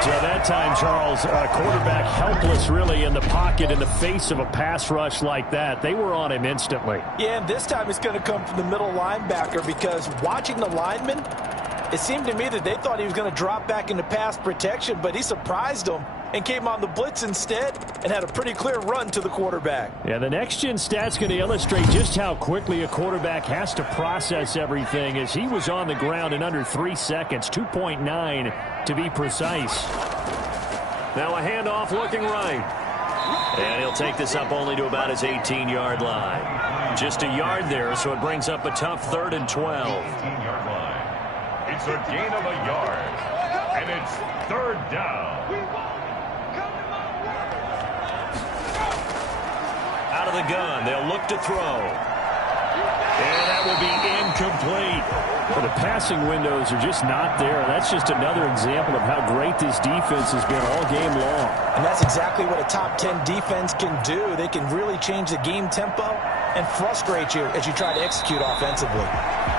So that time, Charles, quarterback helpless really in the pocket in the face of a pass rush like that. They were on him instantly. Yeah, and this time it's going to come from the middle linebacker because watching the lineman, it seemed to me that they thought he was going to drop back into pass protection, but he surprised them and came on the blitz instead and had a pretty clear run to the quarterback. Yeah, the next-gen stat's going to illustrate just how quickly a quarterback has to process everything as he was on the ground in under 3 seconds, 2.9 to be precise. Now a handoff looking right. And he'll take this up only to about his 18-yard line. Just a yard there, so it brings up a tough 3rd and 12. 18-yard line. It's a gain of a yard. And it's 3rd down. Out of the gun, they'll look to throw. And that will be incomplete. Well, the passing windows are just not there. That's just another example of how great this defense has been all game long. And that's exactly what a top 10 defense can do. They can really change the game tempo and frustrate you as you try to execute offensively.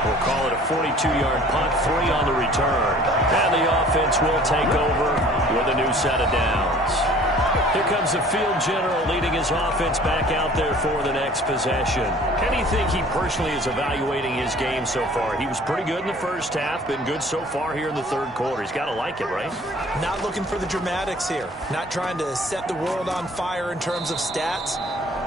We'll call it a 42-yard punt, 3 on the return. And the offense will take over with a new set of downs. Here comes the field general leading his offense back out there for the next possession. How do you think he personally is evaluating his game so far? He was pretty good in the first half, been good so far here in the 3rd quarter. He's got to like it, right? Not looking for the dramatics here. Not trying to set the world on fire in terms of stats.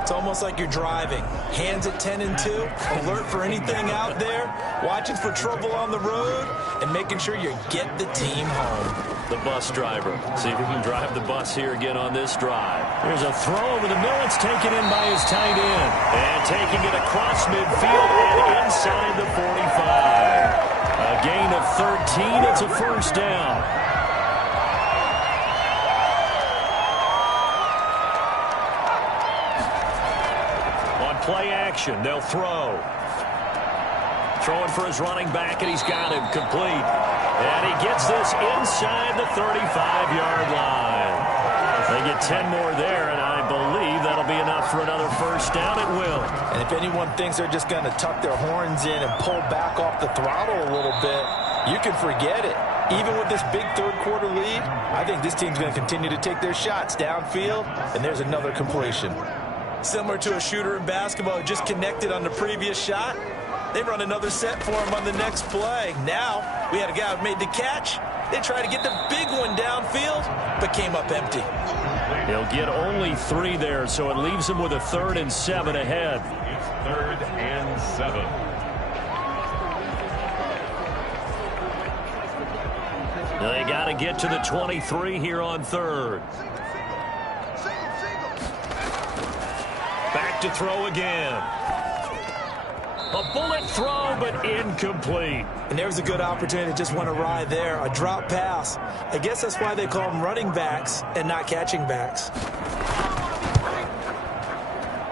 It's almost like you're driving. Hands at 10 and 2, alert for anything out there, watching for trouble on the road, and making sure you get the team home. The bus driver. See if he can drive the bus here again on this drive. There's a throw over the middle. It's taken in by his tight end. And taking it across midfield and inside the 45. A gain of 13. It's a 1st down. Play action. They'll throw. Throwing for his running back, and he's got him complete. And he gets this inside the 35-yard line. They get 10 more there, and I believe that'll be enough for another 1st down. It will. And if anyone thinks they're just going to tuck their horns in and pull back off the throttle a little bit, you can forget it. Even with this big 3rd quarter lead, I think this team's going to continue to take their shots downfield, and there's another completion. Similar to a shooter in basketball who just connected on the previous shot. They run another set for him on the next play. Now, we had a guy who made the catch. They tried to get the big one downfield, but came up empty. He'll get only 3 there, so it leaves him with a 3rd and 7 ahead. It's 3rd and 7. They got to get to the 23 here on 3rd. Back to throw again. A bullet throw, but incomplete. And there's a good opportunity to just went awry there. A drop pass. I guess that's why they call them running backs and not catching backs.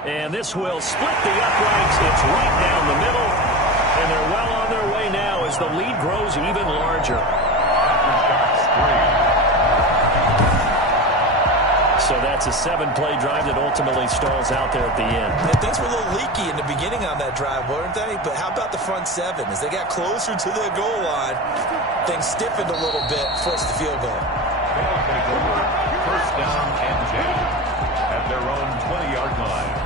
And this will split the uprights. It's right down the middle. And they're well on their way now as the lead grows even larger. So that's a 7-play drive that ultimately stalls out there at the end. And things were a little leaky in the beginning on that drive, weren't they? But how about the front 7? As they got closer to the goal line, things stiffened a little bit, forced the field goal. They'll take over 1st down and 10 at their own 20-yard line.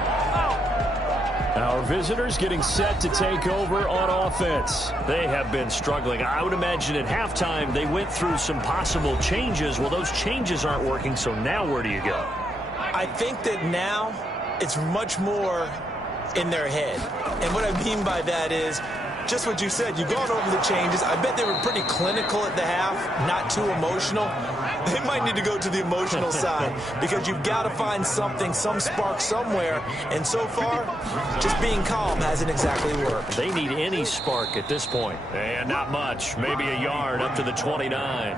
Our visitors getting set to take over on offense. They have been struggling. I would imagine at halftime they went through some possible changes. Well, those changes aren't working, so now where do you go? I think that now it's much more in their head. And what I mean by that is just what you said. You've gone over the changes. I bet they were pretty clinical at the half, not too emotional. They might need to go to the emotional side because you've got to find something, some spark somewhere. And so far, just being calm hasn't exactly worked. They need any spark at this point. And not much. Maybe a yard up to the 29.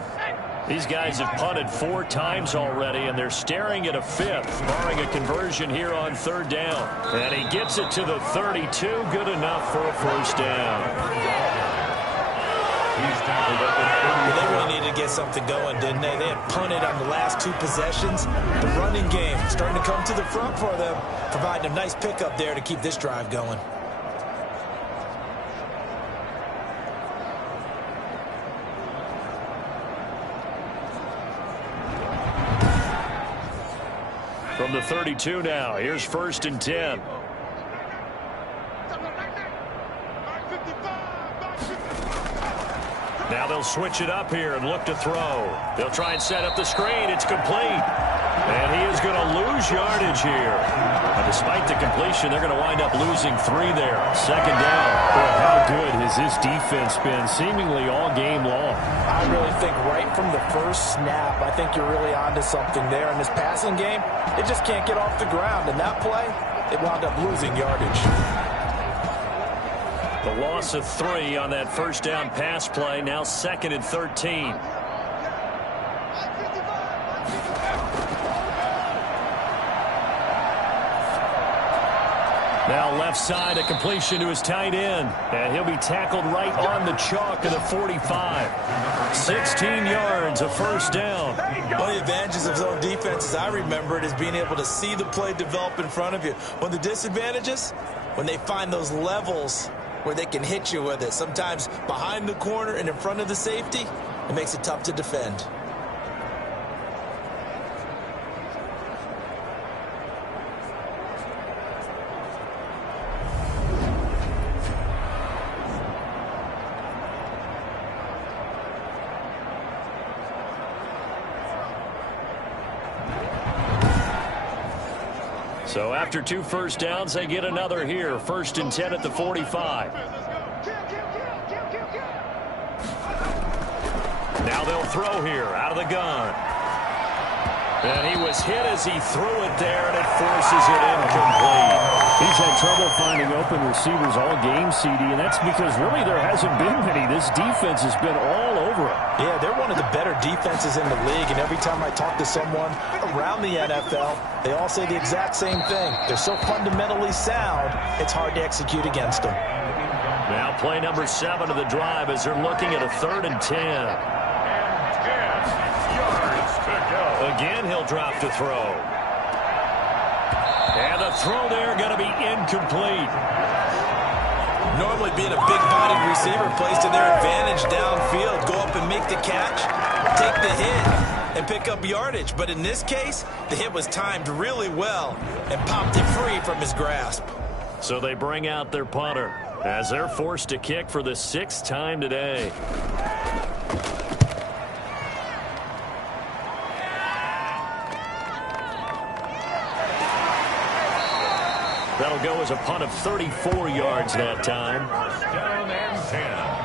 These guys have punted 4 times already, and they're staring at a 5th, barring a conversion here on 3rd down. And he gets it to the 32. Good enough for a 1st down. He's tackled at the 30. They really needed to get something going, didn't they? They had punted on the last 2 possessions. The running game starting to come to the front for them, providing a nice pickup there to keep this drive going. the 32 now. Here's 1st and 10. Now they'll switch it up here and look to throw. They'll try and set up the screen. It's complete. And he is going to lose yardage here. But despite the completion, they're going to wind up losing 3 there. 2nd down. Boy, how good has this defense been seemingly all game long? I really think right from the first snap, I think you're really onto something there. In this passing game, they just can't get off the ground. And that play, they wound up losing yardage. The loss of 3 on that 1st down pass play. Now 2nd and 13. Now left side, a completion to his tight end. And he'll be tackled right on the chalk of the 45. 16 yards, a 1st down. One of the advantages of zone defense, as I remember it, is being able to see the play develop in front of you. One of the disadvantages, when they find those levels where they can hit you with it. Sometimes behind the corner and in front of the safety, it makes it tough to defend. So after 2 1st downs, they get another here. 1st and 10 at the 45. Now they'll throw here out of the gun. And he was hit as he threw it there, and it forces it incomplete. He's had trouble finding open receivers all game, CD, and that's because really there hasn't been many. This defense has been all over him. Yeah, they're one of the better defenses in the league, and every time I talk to someone around the NFL, they all say the exact same thing. They're so fundamentally sound, it's hard to execute against them. Now play number 7 of the drive as they're looking at a 3rd and 10. Again, he'll drop to throw. And the throw there going to be incomplete. Normally being a big-bodied receiver plays to their advantage downfield. Go up and make the catch, take the hit, and pick up yardage. But in this case, the hit was timed really well and popped it free from his grasp. So they bring out their punter as they're forced to kick for the 6th time today. That'll go as a punt of 34 yards that time. Down and 10.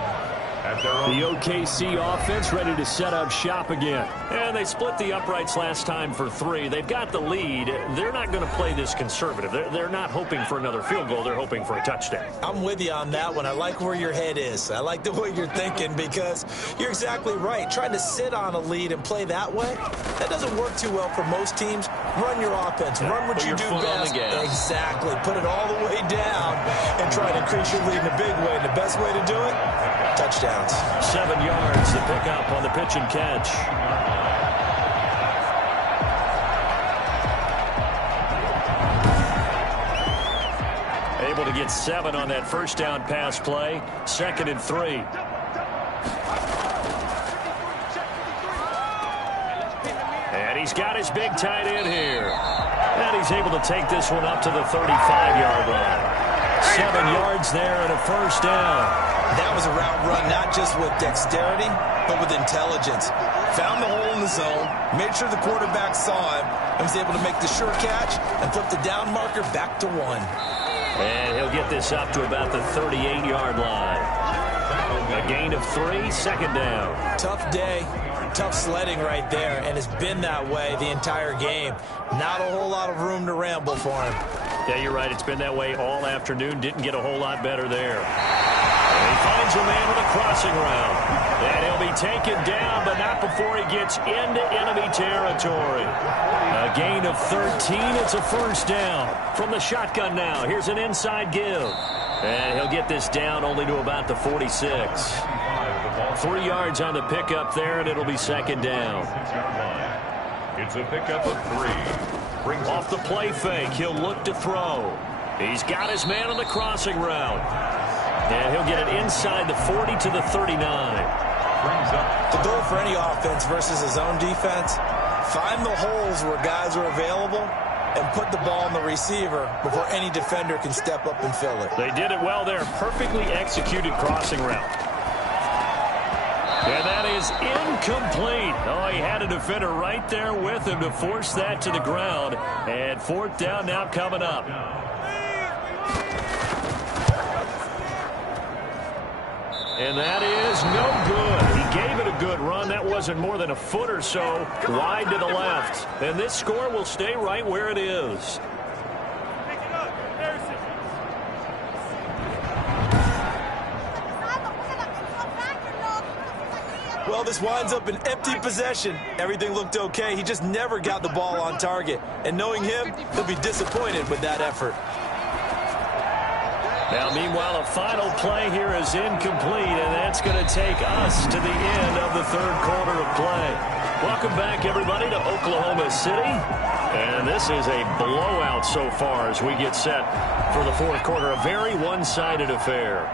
The OKC offense ready to set up shop again. And they split the uprights last time for 3. They've got the lead. They're not going to play this conservative. They're not hoping for another field goal. They're hoping for a touchdown. I'm with you on that one. I like where your head is. I like the way you're thinking because you're exactly right. Trying to sit on a lead and play that way, that doesn't work too well for most teams. Run your offense. Run what you do best. Exactly. Put it all the way down and try to increase your lead in a big way. And the best way to do it, touchdowns. 7 yards to pick up on the pitch and catch. Able to get 7 on that 1st down pass play. 2nd and 3. And he's got his big tight end here. And he's able to take this one up to the 35-yard line. 7 yards there and a 1st down. That was a route run not just with dexterity, but with intelligence. Found the hole in the zone, made sure the quarterback saw him, and was able to make the sure catch and flip the down marker back to 1. And he'll get this up to about the 38-yard line. A gain of 3, 2nd down. Tough day, tough sledding right there, and it's been that way the entire game. Not a whole lot of room to ramble for him. Yeah, you're right. It's been that way all afternoon. Didn't get a whole lot better there. And he finds a man with a crossing route. And he'll be taken down, but not before he gets into enemy territory. A gain of 13. It's a 1st down. From the shotgun now, here's an inside give. And he'll get this down only to about the 46. 3 yards on the pickup there, and it'll be 2nd down. It's a pickup of 3. Off the play fake, he'll look to throw. He's got his man on the crossing route. And he'll get it inside the 40 to the 39. The goal for any offense versus a zone defense, find the holes where guys are available and put the ball on the receiver before any defender can step up and fill it. They did it well there. Perfectly executed crossing route. And that is incomplete. Oh, he had a defender right there with him to force that to the ground. And fourth down now coming up. And that is no good. He gave it a good run. That wasn't more than a foot or so wide to the left. And this score will stay right where it is. Well, this winds up an empty possession. Everything looked okay. He just never got the ball on target. And knowing him, he'll be disappointed with that effort. Now, meanwhile, a final play here is incomplete, and that's going to take us to the end of the third quarter of play. Welcome back, everybody, to Oklahoma City. And this is a blowout so far as we get set for the fourth quarter. A very one-sided affair.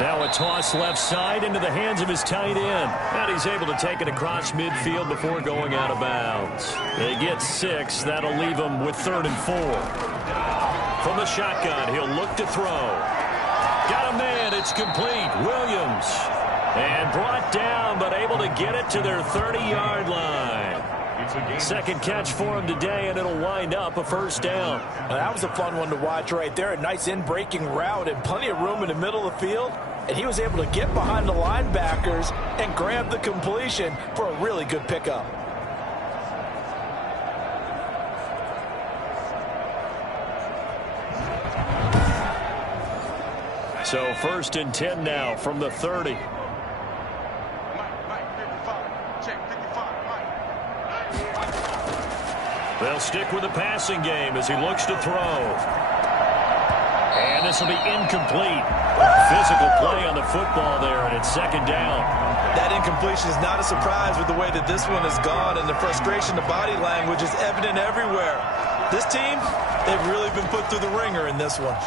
Now a toss left side into the hands of his tight end. And he's able to take it across midfield before going out of bounds. They get 6. That'll leave them with 3rd and 4. From the shotgun, he'll look to throw. Got a man. It's complete. Williams. And brought down, but able to get it to their 30-yard line. Second catch for him today, and it'll wind up a first down. Well, that was a fun one to watch right there. A nice in-breaking route and plenty of room in the middle of the field. And he was able to get behind the linebackers and grab the completion for a really good pickup. So 1st and 10 now from the 30. They'll stick with the passing game as he looks to throw. And this will be incomplete. Physical play on the football there, and it's 2nd down. That incompletion is not a surprise with the way that this one has gone, and the frustration, the body language is evident everywhere. This team, they've really been put through the ringer in this one.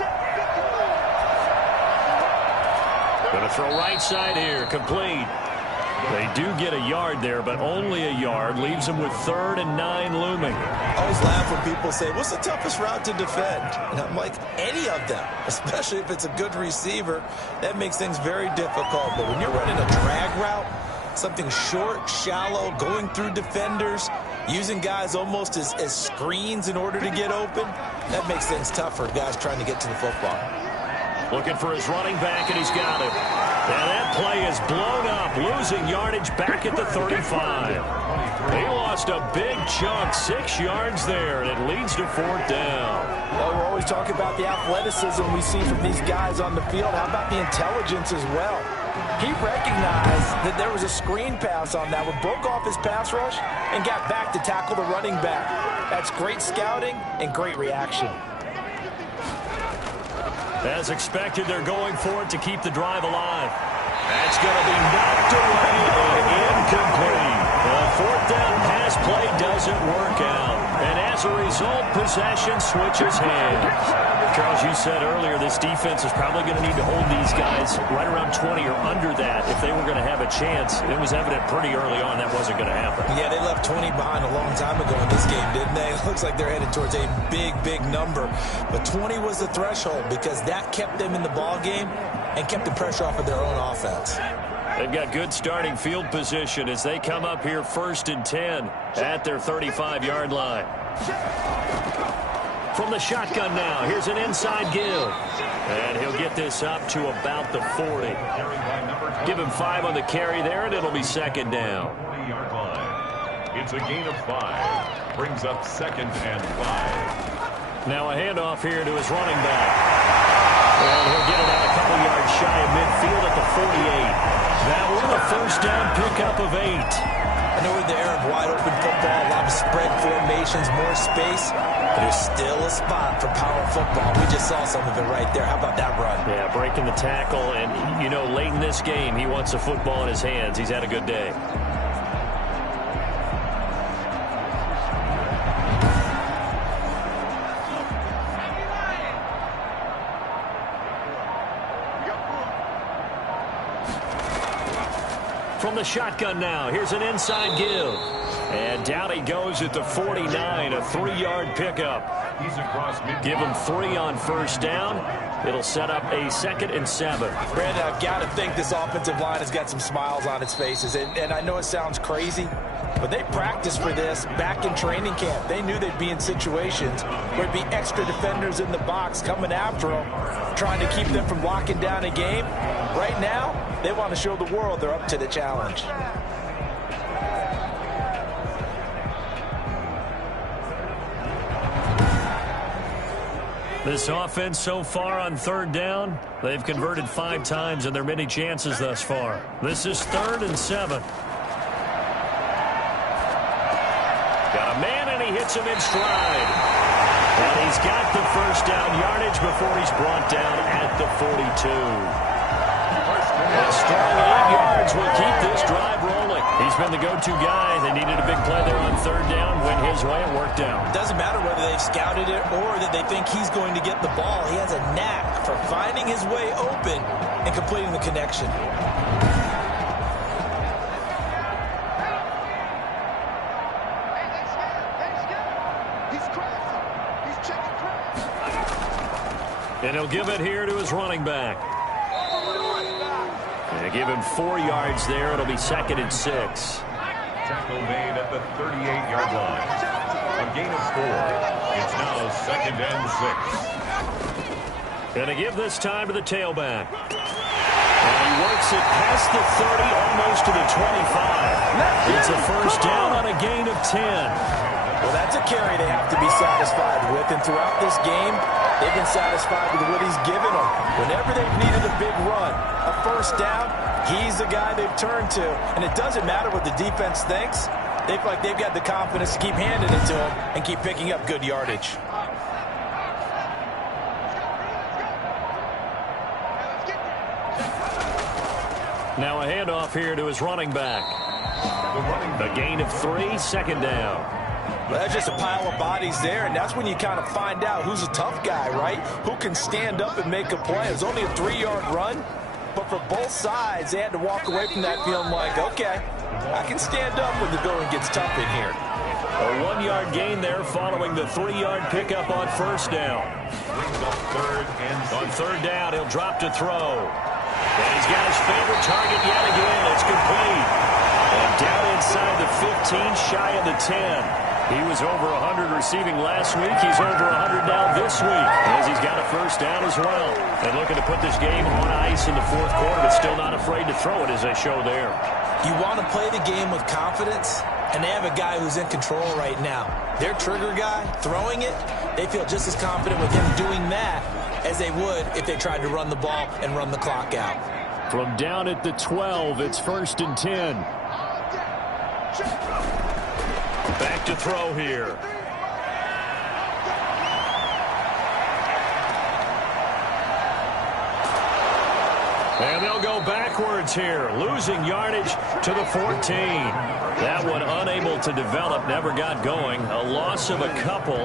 Going to throw right side here, complete. They do get a yard there, but only a yard. Leaves them with 3rd and 9 looming. I always laugh when people say, what's the toughest route to defend? And I'm like, any of them, especially if it's a good receiver. That makes things very difficult. But when you're running a drag route, something short, shallow, going through defenders, using guys almost as screens in order to get open, that makes things tough for guys trying to get to the football. Looking for his running back, and he's got it. Now that play is blown up, losing yardage back at the 35. He lost a big chunk, 6 yards there, and it leads to 4th down. Well, we're always talking about the athleticism we see from these guys on the field. How about the intelligence as well? He recognized that there was a screen pass on that one, broke off his pass rush, and got back to tackle the running back. That's great scouting and great reaction. As expected, they're going for it to keep the drive alive. That's going to be knocked away and incomplete. The 4th down pass play doesn't work out. And as a result, possession switches hands. Charles, you said earlier this defense is probably going to need to hold these guys right around 20 or under that if they were going to have a chance. It was evident pretty early on that wasn't going to happen. Yeah, they left 20 behind a long time ago in this game, didn't they? It looks like they're headed towards a big, big number. But 20 was the threshold because that kept them in the ball game and kept the pressure off of their own offense. They've got good starting field position as they come up here 1st and 10 at their 35-yard line. From the shotgun now, here's an inside give. And he'll get this up to about the 40. Give him 5 on the carry there, and it'll be 2nd down. 40-yard line. It's a gain of 5. Brings up 2nd and 5. Now a handoff here to his running back. And he'll get it out a couple yards shy of midfield at the 48. That was a first down pickup of 8. I know in the era of wide-open football, a lot of spread formations, more space, but there's still a spot for power football. We just saw some of it right there. How about that run? Yeah, breaking the tackle, and, you know, late in this game, he wants the football in his hands. He's had a good day. shotgun now. Here's an inside give. And down he goes at the 49, a 3-yard pickup. He's across midfield. Give him 3 on first down. It'll set up a 2nd and 7. Brandon, I've got to think this offensive line has got some smiles on its faces. And I know it sounds crazy, but they practiced for this back in training camp. They knew they'd be in situations where it'd be extra defenders in the box coming after them, trying to keep them from locking down a game. Right now, they want to show the world they're up to the challenge. This offense so far on 3rd down, they've converted 5 times in their many chances thus far. This is 3rd and 7. Got a man, and he hits him in stride. And he's got the first down yardage before he's brought down at the 42. A strong 8 yards will keep this drive rolling. He's been the go-to guy. They needed a big play there on 3rd down. Went his way. It worked out. It doesn't matter whether they've scouted it or that they think he's going to get the ball. He has a knack for finding his way open and completing the connection. And he'll give it here to his running back. And give him 4 yards there. It'll be 2nd and 6. Tackle made at the 38-yard line. A gain of 4. It's now 2nd and 6. Going to give this time to the tailback. And he works it past the 30, almost to the 25. It's a first down on a gain of 10. Well, that's a carry they have to be satisfied with. And throughout this game, they've been satisfied with what he's given them. Whenever they've needed a big run, a first down, he's the guy they've turned to. And it doesn't matter what the defense thinks. They feel like they've got the confidence to keep handing it to him and keep picking up good yardage. Now a handoff here to his running back. A gain of 3, 2nd down. Well, that's just a pile of bodies there, and that's when you kind of find out who's a tough guy, right? Who can stand up and make a play. It was only a 3-yard run, but for both sides, they had to walk away from that feeling like, okay, I can stand up when the going gets tough in here. A 1-yard gain there following the 3-yard pickup on first down. On 3rd down, he'll drop to throw. And he's got his favorite target yet again. It's complete. And down inside the 15, shy of the 10. He was over 100 receiving last week. He's over 100 now this week, as he's got a first down as well. They're looking to put this game on ice in the 4th quarter, but still not afraid to throw it, as they show there. You want to play the game with confidence, and they have a guy who's in control right now. Their trigger guy, throwing it, they feel just as confident with him doing that as they would if they tried to run the ball and run the clock out. From down at the 12, it's 1st and 10. Back to throw here. And they'll go backwards here, losing yardage to the 14. That one unable to develop, never got going. A loss of a couple,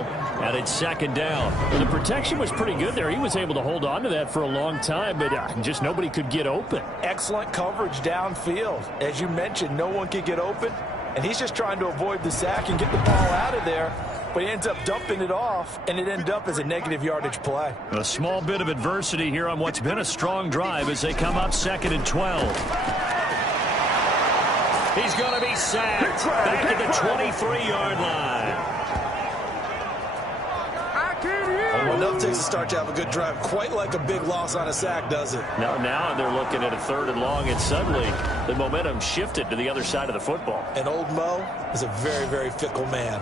and it's 2nd down. The protection was pretty good there. He was able to hold on to that for a long time, but just nobody could get open. Excellent coverage downfield. As you mentioned, no one could get open, and he's just trying to avoid the sack and get the ball out of there. But he ends up dumping it off, and it ended up as a negative yardage play. A small bit of adversity here on what's been a strong drive as they come up 2nd and 12. He's going to be sacked back at the 23-yard line. Well, enough takes to start to have a good drive. Quite like a big loss on a sack, does it? Now they're looking at a 3rd and long, and suddenly the momentum shifted to the other side of the football. And old Mo is a very, very fickle man.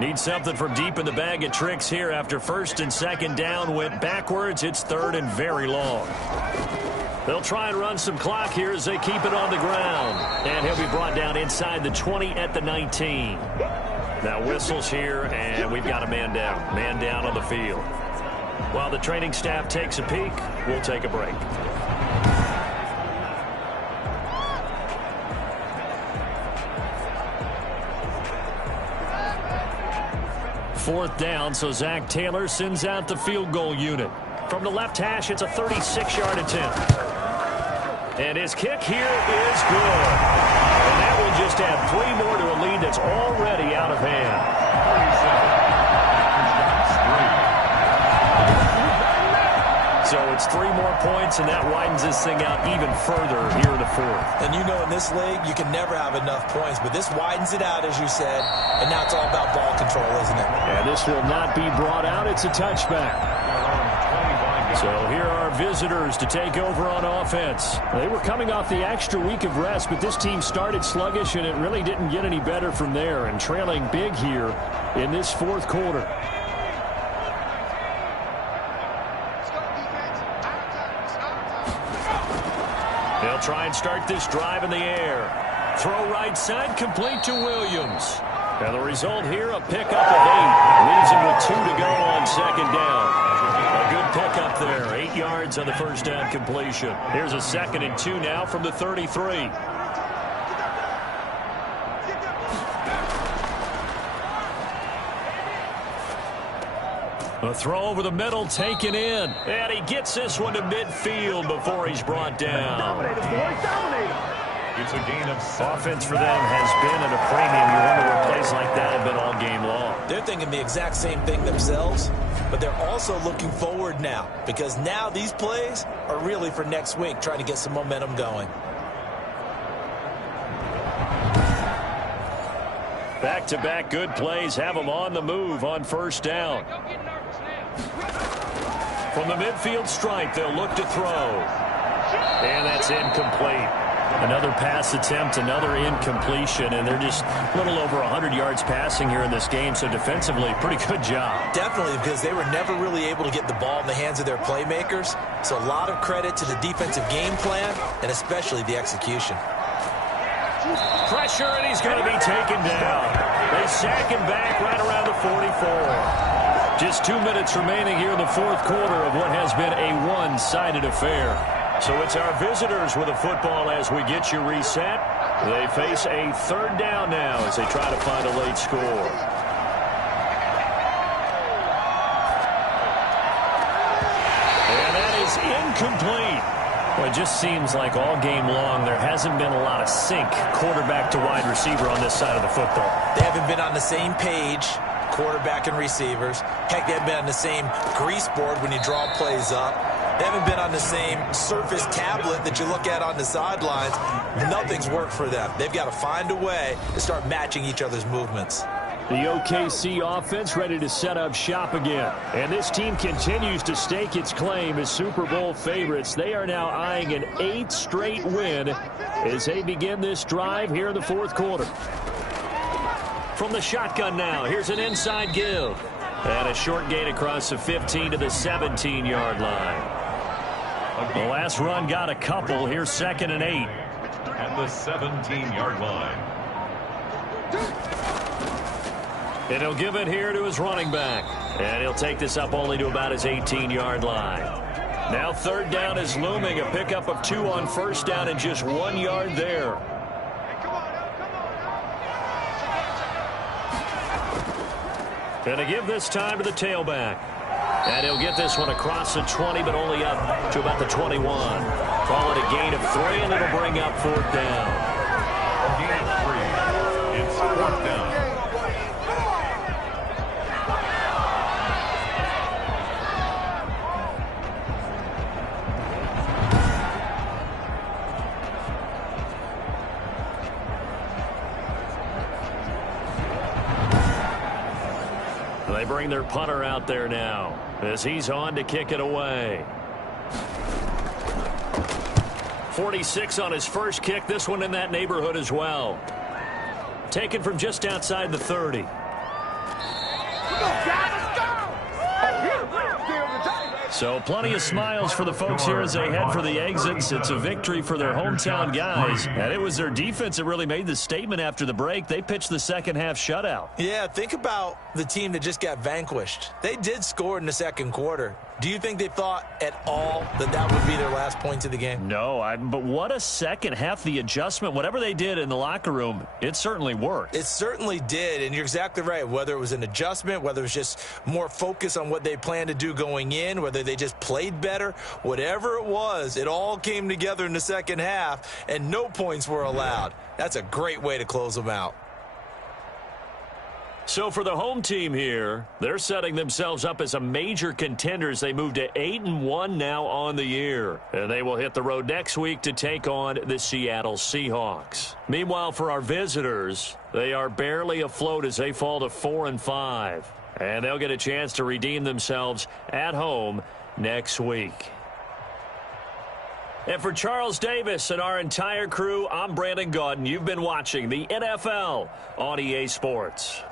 Need something from deep in the bag of tricks here after 1st and 2nd down went backwards. It's 3rd and very long. They'll try and run some clock here as they keep it on the ground. And he'll be brought down inside the 20 at the 19. Now whistles here, and we've got a man down. Man down on the field. While the training staff takes a peek, we'll take a break. 4th down, so Zach Taylor sends out the field goal unit. From the left hash, it's a 36-yard attempt. And his kick here is good. And that will just add 3 more to a lead that's already out of hand. So it's 3 more points, and that widens this thing out even further here in the 4th. And you know, in this league, you can never have enough points, but this widens it out, as you said, and now it's all about ball control, isn't it? And this will not be brought out. It's a touchback. So here are visitors to take over on offense. They were coming off the extra week of rest, but this team started sluggish, and it really didn't get any better from there, and trailing big here in this 4th quarter. They'll try and start this drive in the air. Throw right side, complete to Williams. And the result here, a pickup of 8. Leaves him with 2 to go on 2nd down. A good pickup there. 8 yards on the first down completion. Here's a 2nd and 2 now from the 33. A throw over the middle, taken in. And he gets this one to midfield before he's brought down. It's a gain of 7. Offense for them has been at a premium. You wonder where plays like that have been all game long. They're thinking the exact same thing themselves, but they're also looking forward now, because now these plays are really for next week, trying to get some momentum going. Back-to-back good plays have them on the move on 1st down. From the midfield stripe, they'll look to throw. And that's incomplete. Another pass attempt, another incompletion, and they're just a little over 100 yards passing here in this game, so defensively, pretty good job. Definitely, because they were never really able to get the ball in the hands of their playmakers, so a lot of credit to the defensive game plan, and especially the execution. Pressure, and he's going to be taken down. They sack him back right around the 44. Just 2 minutes remaining here in the 4th quarter of what has been a one-sided affair. So it's our visitors with the football as we get you reset. They face a 3rd down now as they try to find a late score. And that is incomplete. Well, it just seems like all game long there hasn't been a lot of sync quarterback to wide receiver on this side of the football. They haven't been on the same page, quarterback and receivers. Heck, they haven't been on the same grease board when you draw plays up. They haven't been on the same surface tablet that you look at on the sidelines. Nothing's worked for them. They've got to find a way to start matching each other's movements. The OKC offense ready to set up shop again. And this team continues to stake its claim as Super Bowl favorites. They are now eyeing an 8th straight win as they begin this drive here in the 4th quarter. From the shotgun now, here's an inside give. And a short gain across the 15 to the 17-yard line. The last run got a couple. Here's 2nd and 8. At the 17-yard line. And he'll give it here to his running back. And he'll take this up only to about his 18-yard line. Now 3rd down is looming. A pickup of 2 on 1st down and just 1 yard there. And to give this time to the tailback. And he'll get this one across the 20, but only up to about the 21. Call it a gain of 3, and it'll bring up 4th down. A gain of 3. It's 4th down. They bring their punter out there now as he's on to kick it away. 46 on his first kick. This one in that neighborhood as well. Taken from just outside the 30. So plenty of smiles for the folks here as they head for the exits. It's a victory for their hometown guys. And it was their defense that really made the statement after the break. They pitched the second half shutout. Yeah, think about the team that just got vanquished. They did score in the 2nd quarter. Do you think they thought at all that that would be their last points of the game? No, but what a second half. The adjustment, whatever they did in the locker room, it certainly worked. It certainly did, and you're exactly right. Whether it was an adjustment, whether it was just more focus on what they planned to do going in, whether they just played better, whatever it was, it all came together in the second half, and no points were allowed. That's a great way to close them out. So for the home team here, they're setting themselves up as a major contender as they move to 8-1 now on the year. And they will hit the road next week to take on the Seattle Seahawks. Meanwhile, for our visitors, they are barely afloat as they fall to 4-5. And they'll get a chance to redeem themselves at home next week. And for Charles Davis and our entire crew, I'm Brandon Gaudin. You've been watching the NFL on EA Sports.